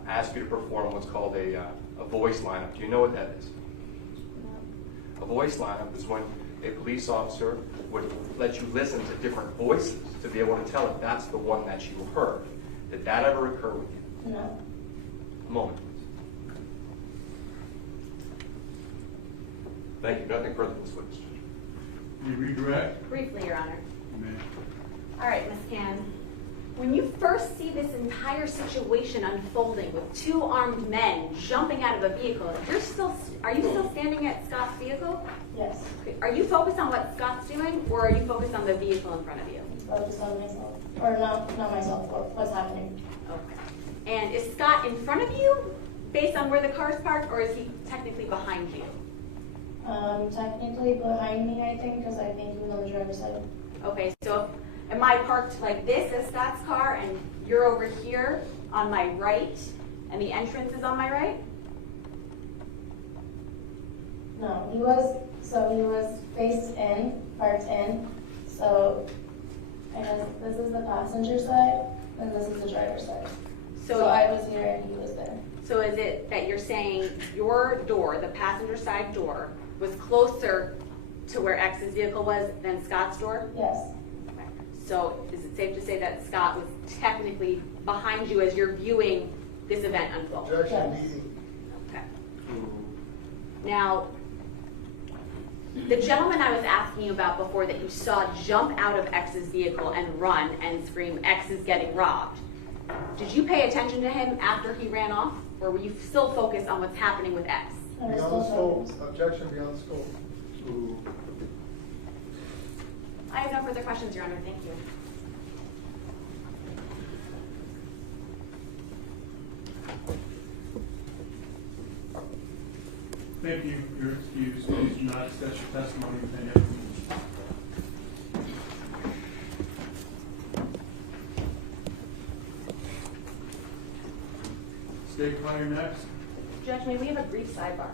ask you to perform what's called a voice lineup? Do you know what that is? A voice lineup is when a police officer would let you listen to different voices to be able to tell if that's the one that you heard. Did that ever occur with you? No, A moment, please. Thank you. Nothing further, Ms. Witness. You redirect? Briefly, Your Honor. You may. All right, Ms. Can. When you first see this entire situation unfolding with two armed men jumping out of a vehicle, are you still standing at Scott's vehicle? yes, Okay, are you focused on what Scott's doing, or are you focused on the vehicle in front of you? focus on myself, or not myself, what's happening. Okay. And is Scott in front of you, based on where the car's parked, or is he technically behind you? Technically behind me, I think, because I think he was on the driver's side. Okay, so am I parked like this as Scott's car, and you're over here on my right, and the entrance is on my right? No, he was face in, parked in, so I guess this is the passenger side, and this is the driver's side. So I was here and he was there. So is it that you're saying your door, the passenger side door, was closer to where X's vehicle was than Scott's door? Yes, Okay. So is it safe to say that Scott was technically behind you as you're viewing this event unfold? Objection, Yes. leading. Okay. Now, the gentleman I was asking you about before that you saw jump out of X's vehicle and run and scream, "X is getting robbed," did you pay attention to him after he ran off, or were you still focused on what's happening with X? I was Beyond still the scope, focused. objection beyond the scope. I have no further questions, Your Honor. Thank you. Thank you. You're excused. Please do not discuss your testimony with any other witness. State Fire next. Judge, may we have a brief sidebar?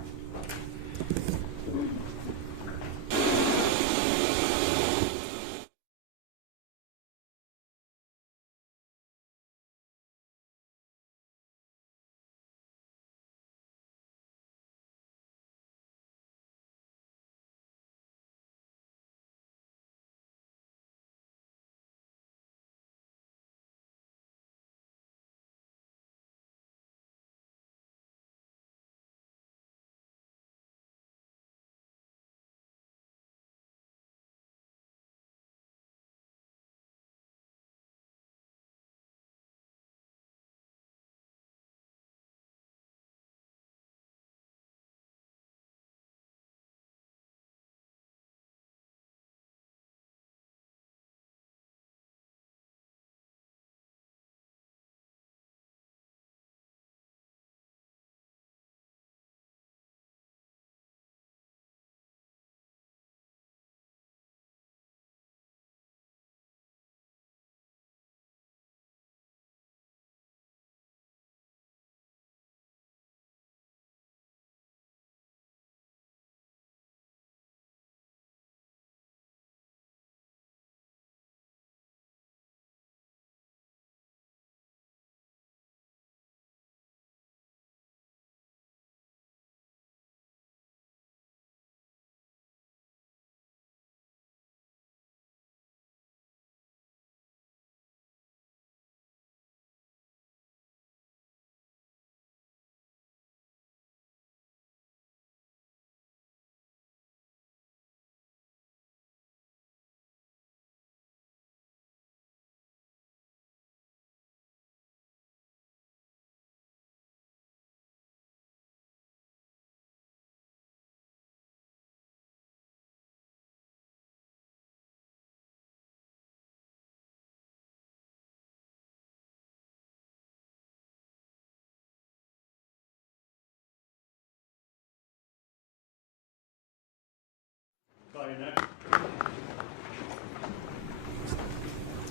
call you next.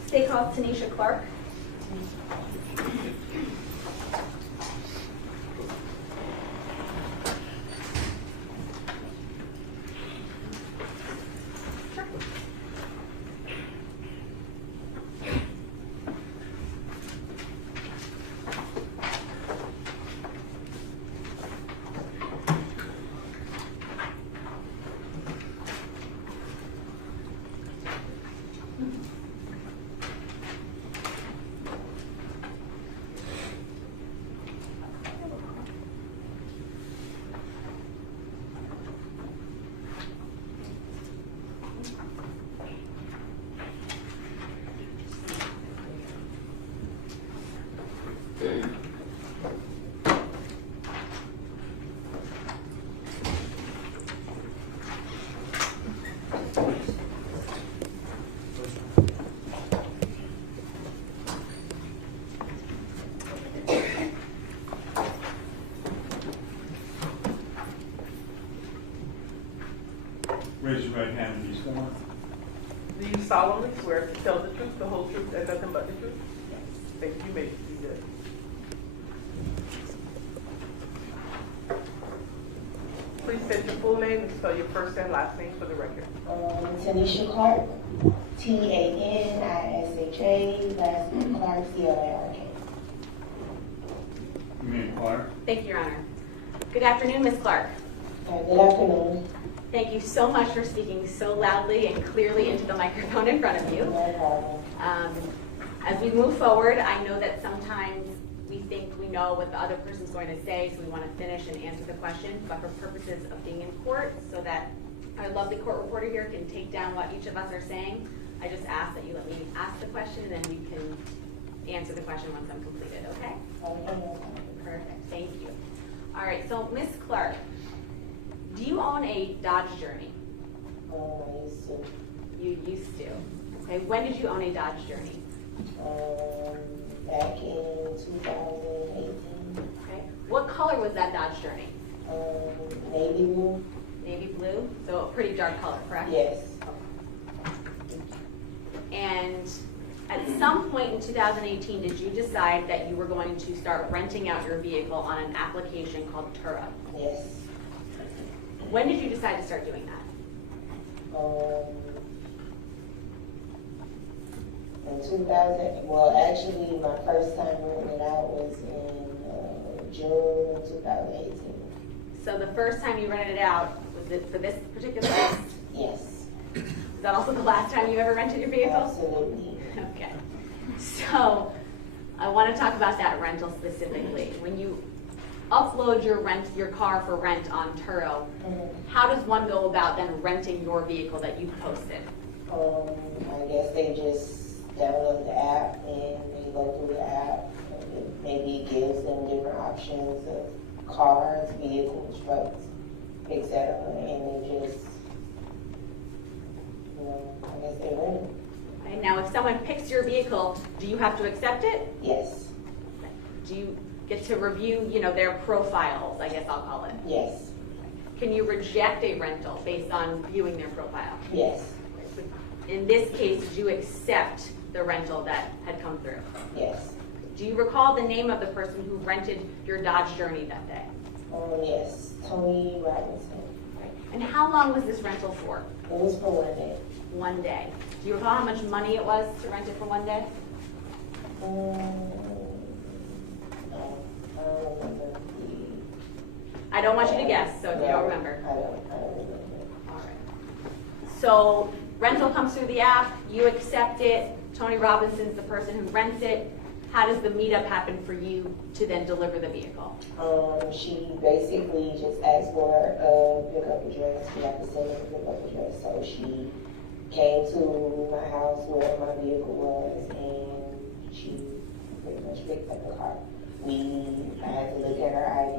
State called Tanisha Clark. Raise your right hand and be sworn. Do you solemnly swear to tell the truth, the whole truth, and nothing but the truth? Thank you. You may be good. Please state your full name and spell your first and last name for the record. Tanisha Clark, Tanisha, last name Clark, Clark. You may inquire. Thank you, Your Honor. Good afternoon, Ms. Clark. Good afternoon. Thank you so much for speaking so loudly and clearly into the microphone in front of you. No problem. As we move forward, I know that sometimes we think we know what the other person's going to say, so we want to finish and answer the question, but for purposes of being in court, so that our lovely court reporter here can take down what each of us are saying, I just ask that you let me ask the question, and then we can answer the question once I'm completed, okay? Perfect, thank you. All right, so Ms. Clark, do you own a Dodge Journey? You used to. Okay, when did you own a Dodge Journey? Back in 2018. Okay, what color was that Dodge Journey? Navy blue. Navy blue, so a pretty dark color, correct? Yes. And at some point in 2018, did you decide that you were going to start renting out your vehicle on an application called Turo? Yes. When did you decide to start doing that? In 2000, well, actually, my first time renting it out was in June of 2018. So the first time you rented it out, was it for this particular place? Yes. Is that also the last time you ever rented your vehicle? Absolutely. Okay. So I want to talk about that rental specifically. When you upload your car for rent on Turo, how does one go about then renting your vehicle that you posted? I guess they just download the app and they go through the app. Maybe it gives them different options of cars, vehicles, trucks, etc. And they just, I guess they rent it. Okay, now if someone picks your vehicle, do you have to accept it? Yes. Do you get to review, their profiles, I guess I'll call it? Yes. Can you reject a rental based on viewing their profile? Yes. In this case, did you accept the rental that had come through? Yes. Do you recall the name of the person who rented your Dodge Journey that day? Yes. Tony Robinson. And how long was this rental for? It was for 1 day. 1 day. Do you recall how much money it was to rent it for 1 day? No, I don't remember. I don't want you to guess, so if you don't remember. I don't remember. All right. So rental comes through the app, you accept it, Tony Robinson's the person who rents it. How does the meetup happen for you to then deliver the vehicle? She basically just asked for a pickup address. We have to send her a pickup address. So she came to my house where my vehicle was, and she pretty much picked up the car. I had to look at her ID.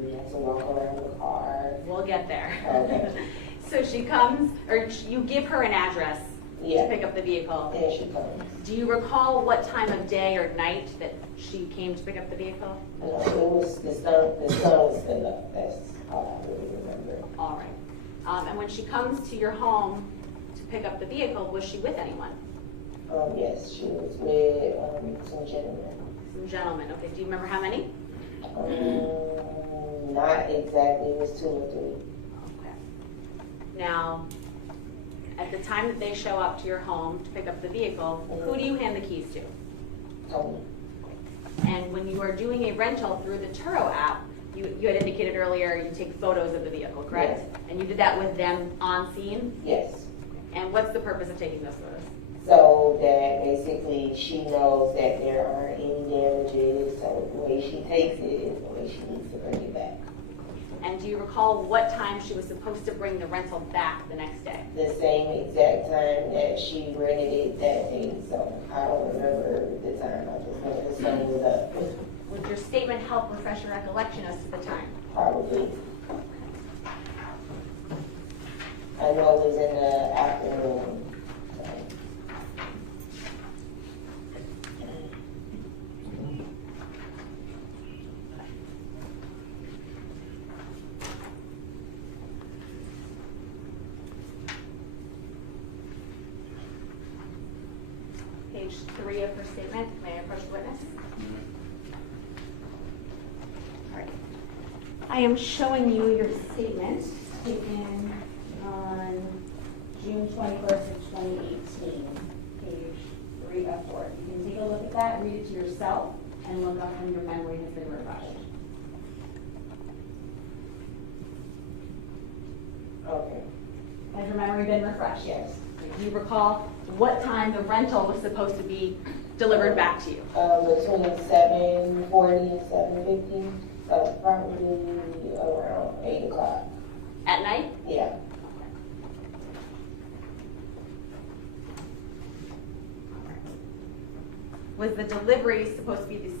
We had to walk around the car. We'll get there. Okay. So she comes, or you give her an address Yeah. to pick up the vehicle. There she comes. Do you recall what time of day or night that she came to pick up the vehicle? It was the sun was still up. That's all I really remember. All right. And when she comes to your home to pick up the vehicle, was she with anyone? Yes, she was with some gentlemen. Some gentlemen, okay. Do you remember how many? Not exactly, it was 2 or 3. Okay. Now, at the time that they show up to your home to pick up the vehicle, who do you hand the keys to? Tony. And when you are doing a rental through the Turo app, you had indicated earlier you take photos of the vehicle, correct? Yes. And you did that with them on scene? Yes. And what's the purpose of taking those photos? So that basically she knows that there aren't any damages, so the way she takes it is the way she needs to bring it back. And do you recall what time she was supposed to bring the rental back the next day? The same exact time that she rented it that day, so I don't remember the time, I just know the sun was up. Would your statement help refresh your recollection as to the time? Probably. I know it was in the afternoon. So. Page 3 of her statement. May I approach the witness? All right. I am showing you your statement taken on June 21st of 2018, page 3 of 4. You can take a look at that, read it to yourself, and look up when your memory has been refreshed. Okay. Has your memory been refreshed? Yes. Do you recall what time the rental was supposed to be delivered back to you? Between 7:40 and 7:50, so probably around 8 o'clock. At night? Yeah. Was the delivery supposed to be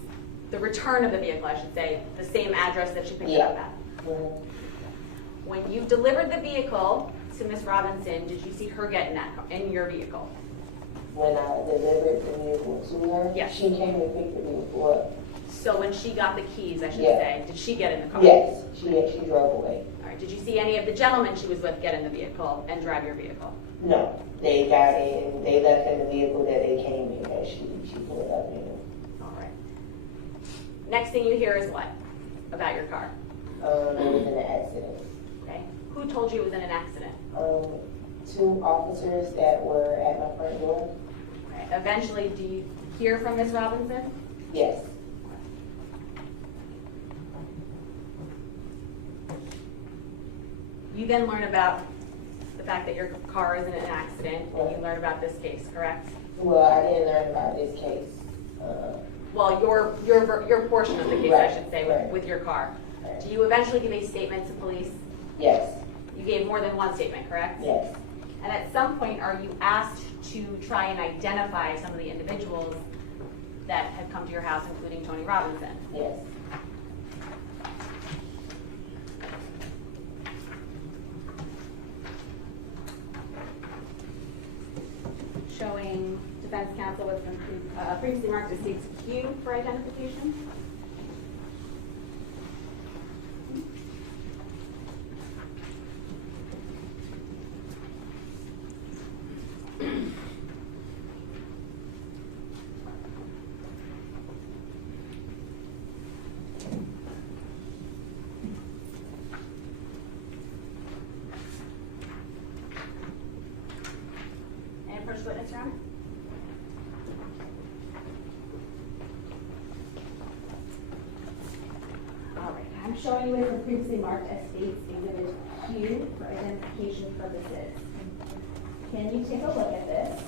the return of the vehicle, I should say, the same address that you picked it up at? Mm-hmm. When you delivered the vehicle to Ms. Robinson, did you see her get in your vehicle? When I delivered the vehicle to her, Yes. she came and picked the vehicle up. So when she got the keys, I should Yeah. say, did she get in the car? Yes, she drove away. All right. Did you see any of the gentlemen she was with get in the vehicle and drive your vehicle? No, they got in, they left in the vehicle that they came in, that she pulled up in. All right. Next thing you hear is what about your car? It was in an accident. Okay. Who told you it was in an accident? 2 officers that were at my front door. Okay. Eventually, do you hear from Ms. Robinson? Yes. You then learn about the fact that your car is in an accident, and you learn about this case, correct? Well, I didn't learn about this case. Well, your portion of the case, I should say, Right. with your car. Right. Do you eventually give a statement to police? Yes. You gave more than one statement, correct? Yes. And at some point, are you asked to try and identify some of the individuals that had come to your house, including Tony Robinson? Yes. Showing defense counsel was previously marked as state's Q for identification. And first witness, Your Honor. All right, I'm showing you as previously marked as state's exhibit Q for identification purposes. Can you take a look at this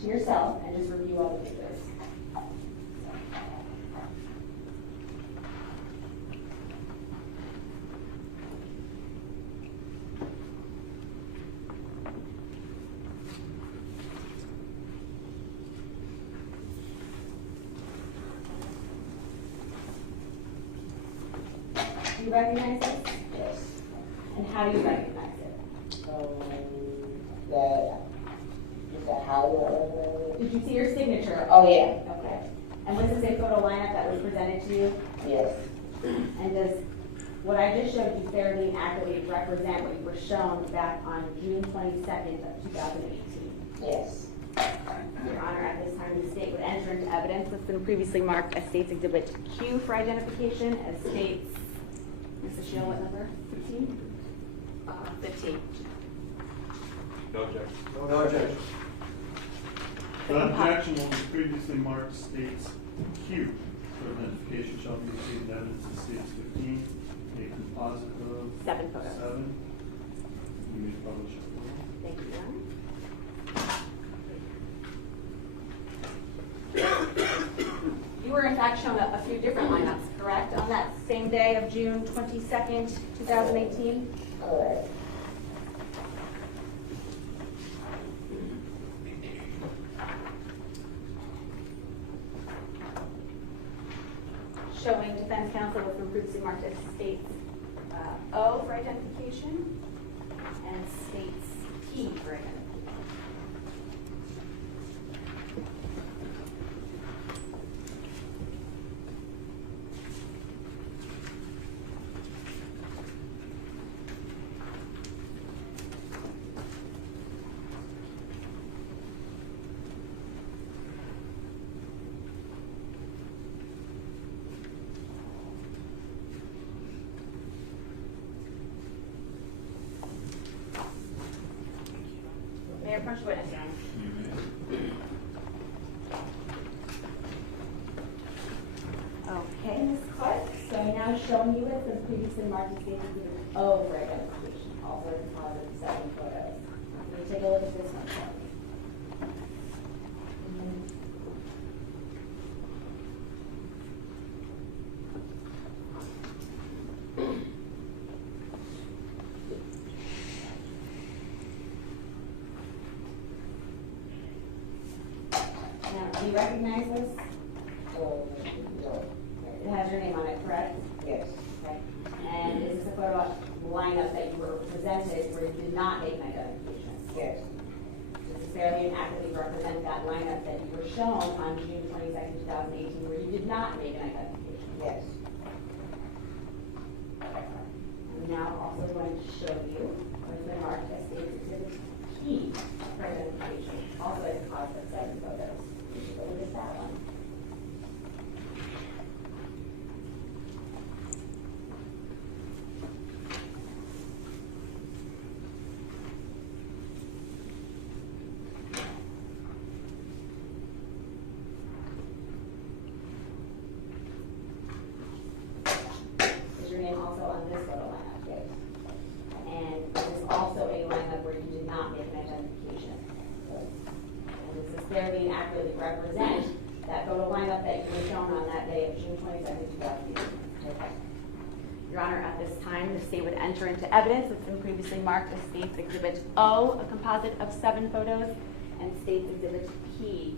to yourself and just review all the papers? Do you recognize this? Yes. And how do you recognize it? That how you remember? Did you see your signature? Oh, yeah. Okay. And was this a photo lineup that was presented to you? Yes. And does what I I just showed you fairly and accurately represent what you were shown back on June 22nd of 2018. Yes. Your Honor, at this time, the state would enter into evidence what's been previously marked as State's Exhibit Q for identification, as states, Mrs. Shield, what number? 15? 15. No objection. No objection. Without objection, what was previously marked states Q for identification shall be received in evidence as states 15, a composite of 7 photos. 7. You may publish it. Thank you, Your Honor. You were in fact shown a few different lineups, correct? On that same day of June 22nd, 2018? Correct. Showing defense counsel what's been previously marked as states O for identification and states P for identification. May I approach the witness, Your Honor? Okay, Ms. Clark, so I'm now showing you what's been previously marked as states Exhibit O for identification, also a composite of 7 photos. Can you take a look at this one for me? Now, do you recognize this? No. It has your name on it, correct? Yes. Okay. And is this a photo lineup that you were presented where you did not make an identification? Yes. Does this fairly and accurately represent that lineup that you were shown on June 22nd, 2018, where you did not make an identification? Yes. I'm now also going to show you what's been marked as State's Exhibit P for identification, also a composite of 7 photos. Take a look at that one. Is your name also on this photo lineup? Yes. And this is also a lineup where you did not make an identification. And does this fairly and accurately represent that photo lineup that you were shown on that day of June 22nd, 2018? Okay. Your Honor, at this time, the state would enter into evidence that's been previously marked as State's Exhibit O, a composite of 7 photos, and State's Exhibit P,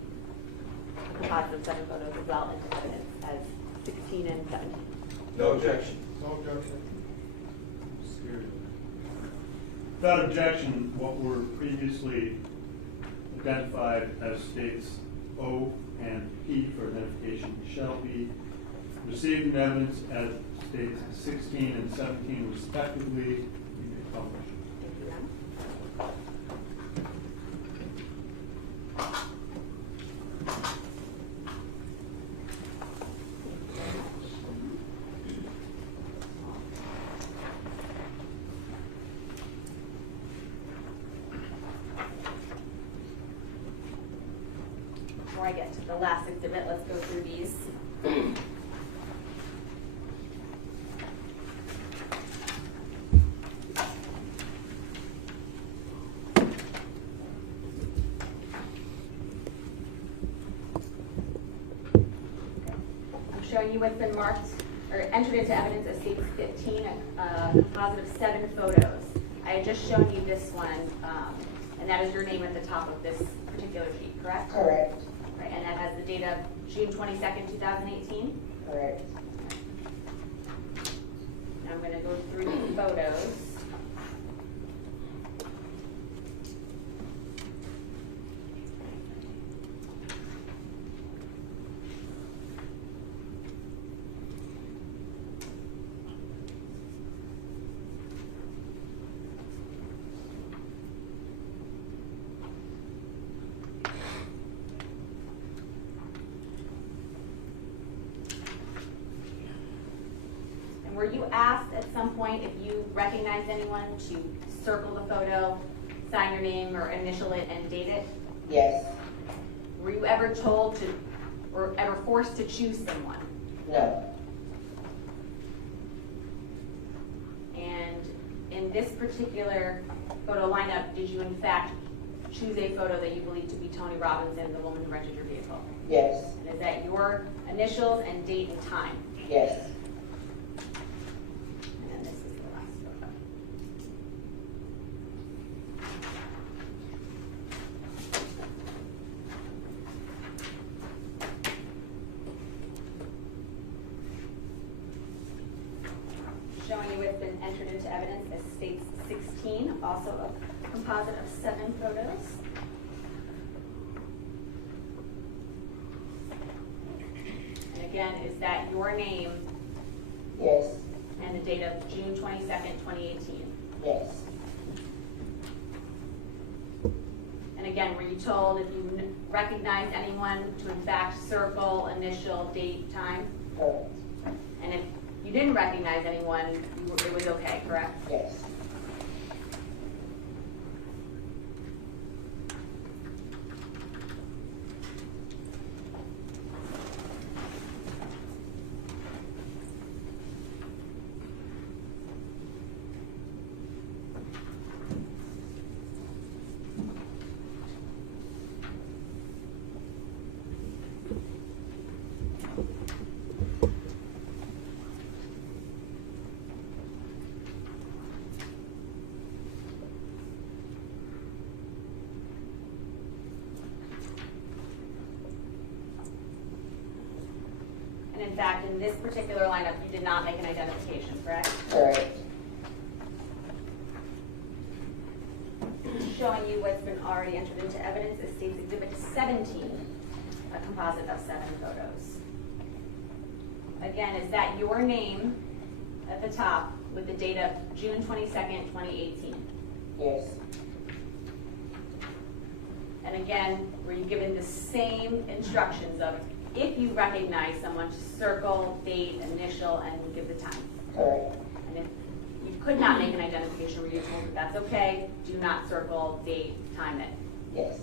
a composite of 7 photos as well, into evidence as 16 and 17. No objection. No objection. Without objection, what were previously identified as states O and P for identification shall be received in evidence as states 16 and 17 respectively. You may publish. Thank you, Your Honor. Before I get to the last exhibit, let's go through these. I'm showing you what's been marked or entered into evidence as states 15, a composite of 7 photos. I had just shown you this one, and that is your name at the top of this particular sheet, correct? Correct. Right, and that has the date of June 22nd, 2018. Correct. Now I'm going to go through the photos. were you asked at some point if you recognized anyone to circle the photo, sign your name or initial it and date it? Yes. Were you ever told to, or ever forced to choose someone? No. And in this particular photo lineup, did you in fact choose a photo that you believe to be Tony Robinson, the woman who rented your vehicle? Yes. And is that your initials and date and time? Yes. And then this is the last photo. Showing you it's been entered into evidence as states 16, also a composite of 7 photos. And again, is that your name Yes. and the date of June 22nd, 2018? Yes. And again, were you told if you recognized anyone to in fact circle, initial, date, time? Correct. And if you didn't recognize anyone, it was okay, correct? Yes. And in fact, in this particular lineup, you did not make an identification, correct? Correct. Showing you what's been already entered into evidence is State's Exhibit 17, a composite of 7 photos. Again, is that your name at the top with the date of June 22nd, 2018? Yes. And again, were you given the same instructions of if you recognize someone to circle, date, initial, and give the time? Correct. And if you could not make an identification, were you told that that's okay, do not circle, date, time it? Yes.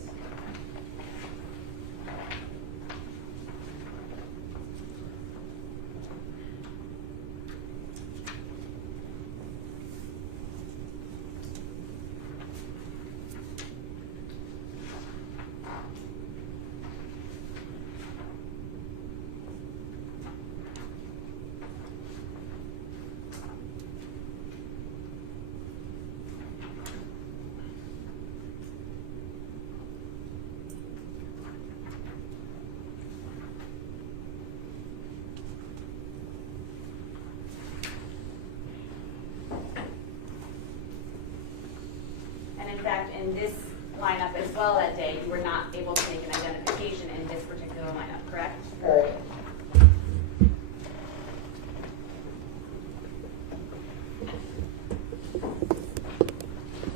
And in fact, in this lineup as well that day, you were not able to make an identification in this particular lineup, correct? Correct.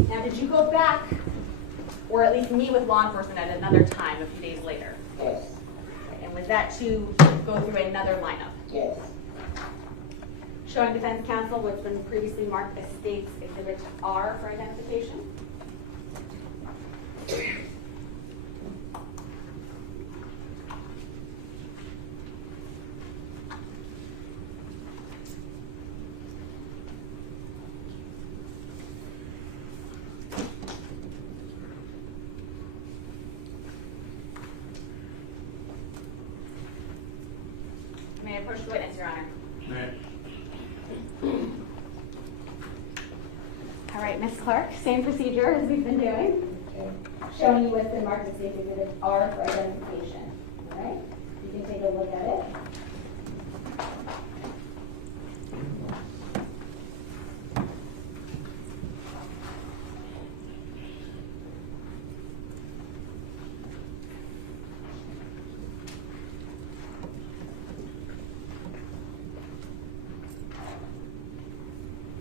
Now, did you go back, or at least meet with law enforcement at another time a few days later? Yes. And was that to go through another lineup? Yes. Showing defense counsel what's been previously marked as State's Exhibit R for identification. May I approach the witness, Your Honor? May. All right, Ms. Clark, same procedure as we've been doing. Okay. Showing you what's been marked as State's Exhibit R for identification. All right? You can take a look at it.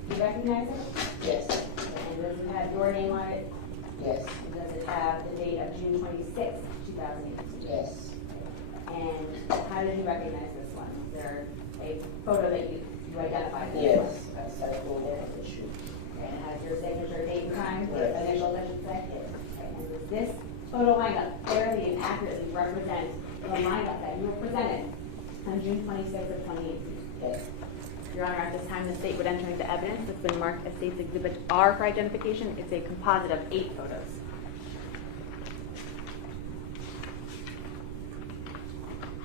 Do you recognize it? Yes. And does it have your name on it? Yes. And does it have the date of June 26, 2018? Yes. And how did you recognize this one? Is there a photo that you You identified it? Yes, I circled there at the shoot. Okay, and has your signature date and time, Yes. initials, I should say? Yes. Okay, and does this photo lineup fairly and accurately represent the lineup that you were presented on June 26th of 2018? Yes. Your Honor, at this time, the state would enter into evidence that's been marked as State's Exhibit R for identification. It's a composite of 8 photos.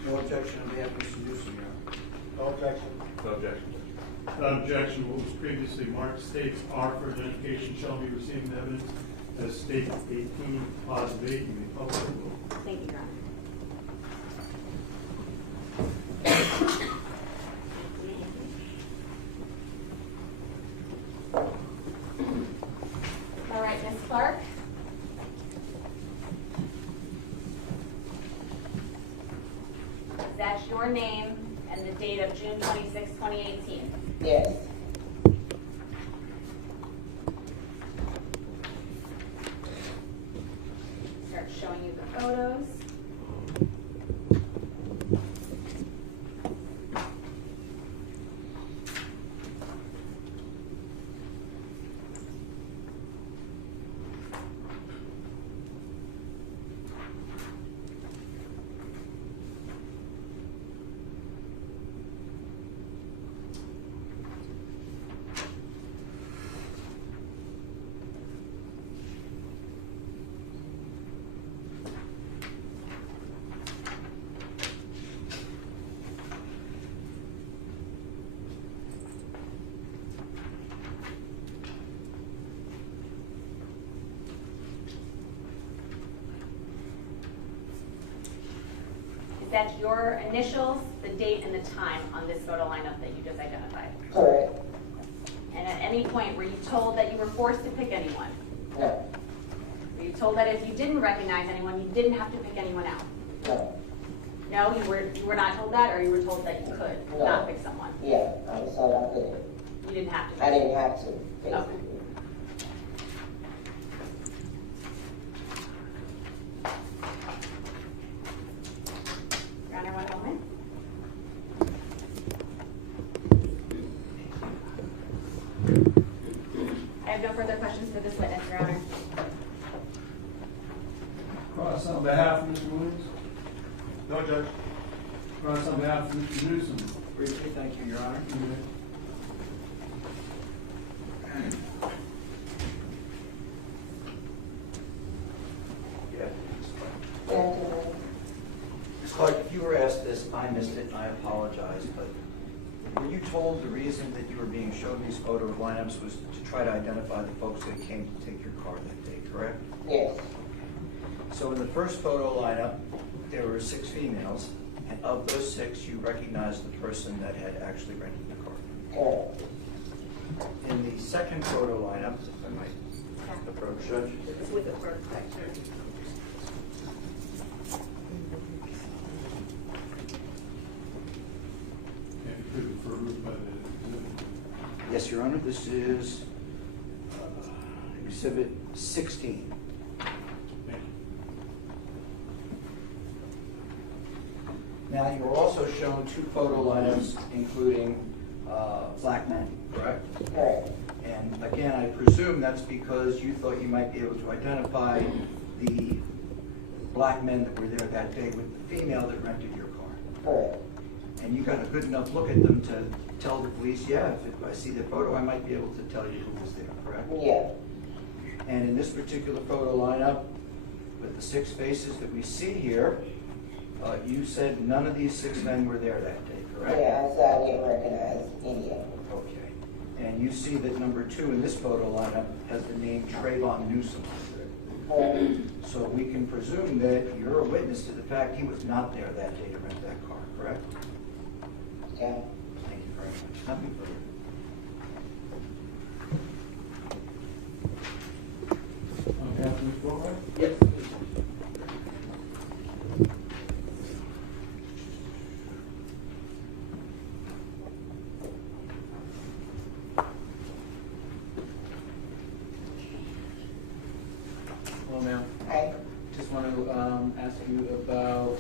No objection on behalf of Mr. Newsom, Your Honor. No objection. No objection. Without objection, what was previously marked states R for identification shall be received in evidence as state 18, positive 8, you may publish the vote. Thank you, Your Honor. All right, Ms. Clark. That's your name and the date of June 26, 2018. Yes. Start showing you the photos. Is that your initials, the date, and the time on this photo lineup that you just identified? Correct. And at any point, were you told that you were forced to pick anyone? No. Were you told that if you didn't recognize anyone, you didn't have to pick anyone out? No. No, you were not told that, or you were told that you could No. not pick someone? Yeah, I was told I couldn't. You didn't have to? I didn't have to, Okay. basically. Your Honor, 1 moment. I have no further questions for this witness, Your Honor. Cross on behalf of Mr. Williams. No, Judge. Cross on behalf of Mr. Newsom. Briefly, thank you, Your Honor. Yeah. Ms. Clark, if you were asked this, I missed it, and I apologize, but were you told the reason that you were being shown these photo lineups was to try to identify the folks that came to take your car that day, correct? Yes. So in the first photo lineup, there were 6 females, and of those 6, you recognized the person that had actually rented the car. Correct. In the second photo lineup, if I might approach, Judge. It's with the clerk section. And it could be approved by the exhibit. Yes, Your Honor, this is Exhibit 16. Thank you. Now, you were also shown 2 photo lineups, including black men, correct? Correct. And again, I presume that's because you thought you might be able to identify the black men that were there that day with the female that rented your car. Correct. And you got a good enough look at them to tell the police, yeah, if I see the photo, I might be able to tell you who was there, correct? Yeah. And in this particular photo lineup, with the 6 faces that we see here, you said none of these 6 men were there that day, correct? Yeah, I said I didn't recognize any of them. Okay. And you see that number 2 in this photo lineup has the name Trayvon Newsom. Correct. So we can presume that you're a witness to the fact he was not there that day to rent that car, correct? Yeah. Thank you very much. Nothing further. On behalf of Mr. Bori? Yes. Hello, ma'am. Hi. Just want to ask you about,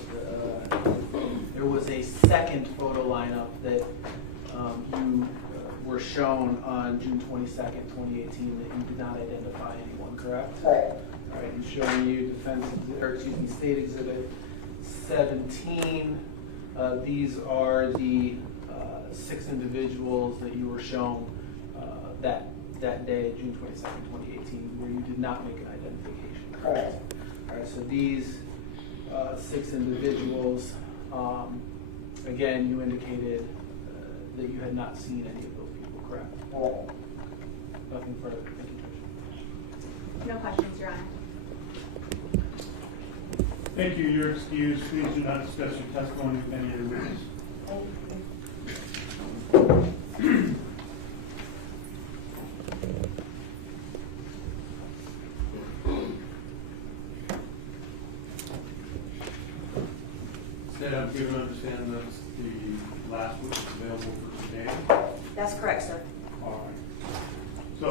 there was a second photo lineup that you on June 22nd, 2018, that you did not identify anyone, correct? Correct. All right, and showing you State Exhibit 17. These are the 6 individuals that you were shown that day, June 22nd, 2018, where you did not make an identification. Correct. All right, so these 6 individuals, again, you indicated that you had not seen any of those people, correct? Correct. Nothing further. Thank you, Judge. No questions, Your Honor. Thank you. You're excused. Please do not discuss your testimony with any other witness. Instead, I'm given to understand that the last witness available for today. That's correct, sir. All right. So,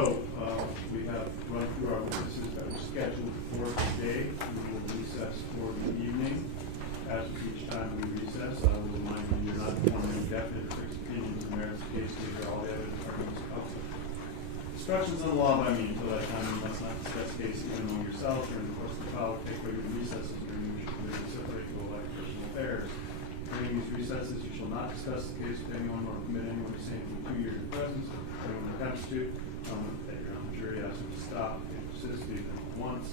we have run through our witnesses that were scheduled for today. We will recess for the evening. As with each time we recess, I will remind you, you're not forming definite or fixed opinions in the merits of the case. These are all the evidence arguments of counsel. Instructions on the law by me until that time you must not discuss the case even among yourselves during the course of the trial or take regular recesses during which you will separate to elect personal affairs. During these recesses, you shall not discuss the case with anyone or permit anyone to say anything to you in your presence. If anyone attempts to, that you're on the jury, ask them to stop. If they persist, leave them once.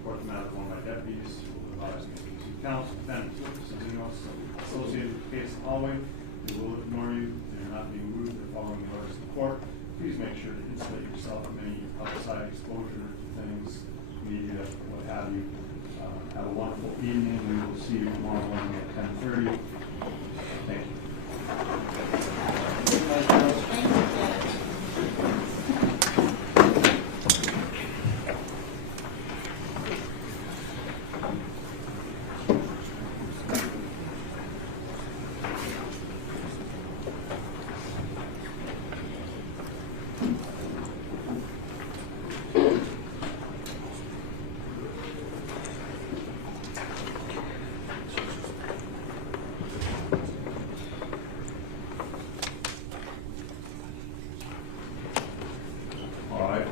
Report the matter won by deputies who will advise me to see counsel, defendants, witnesses, anyone else associated with the case in the hallway. They will ignore you. They're not being rude. They're following the orders of the court. Please make sure to insulate yourself from any outside exposure to things, media, what have you. Have a wonderful evening. We will see you tomorrow morning at 10:30. Thank you.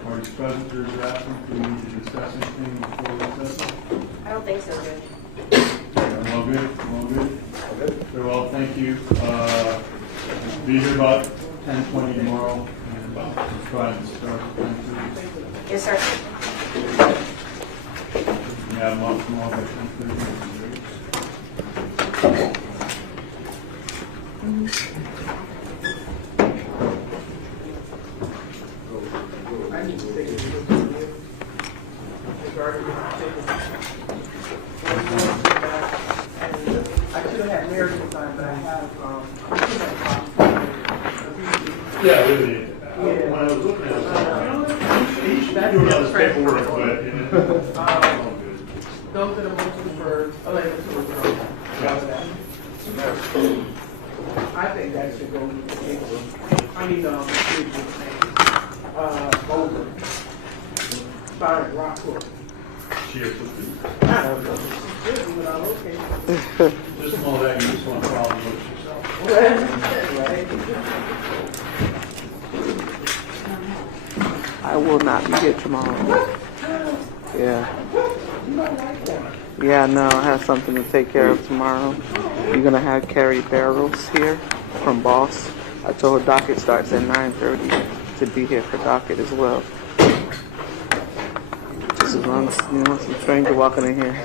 Parties present or absent, do we need to discuss anything before recess? I don't think so, Judge. All good? All good? Very well, thank you. Be here about 10:20 tomorrow, and just try and start at 10:30. Yes, sir. Yeah, I'm up tomorrow by 10:30. I need to take a look at it. Regarding I should have had Mary this time, but I have, Yeah, really. When I was looking at it, he should do another paperwork, but all good. those that are motion for Elena to withdraw. I think that should go with the paper. I mean, over. Byron Rockwood. Cheers. Just know that you just want to follow yourself. I will not be here tomorrow. Yeah. Yeah, no, I have something to take care of tomorrow. You're going to have Carrie Barrows here from Boss. I told her docket starts at 9:30 to be here for docket as well. Just as long as you know some stranger walking in here.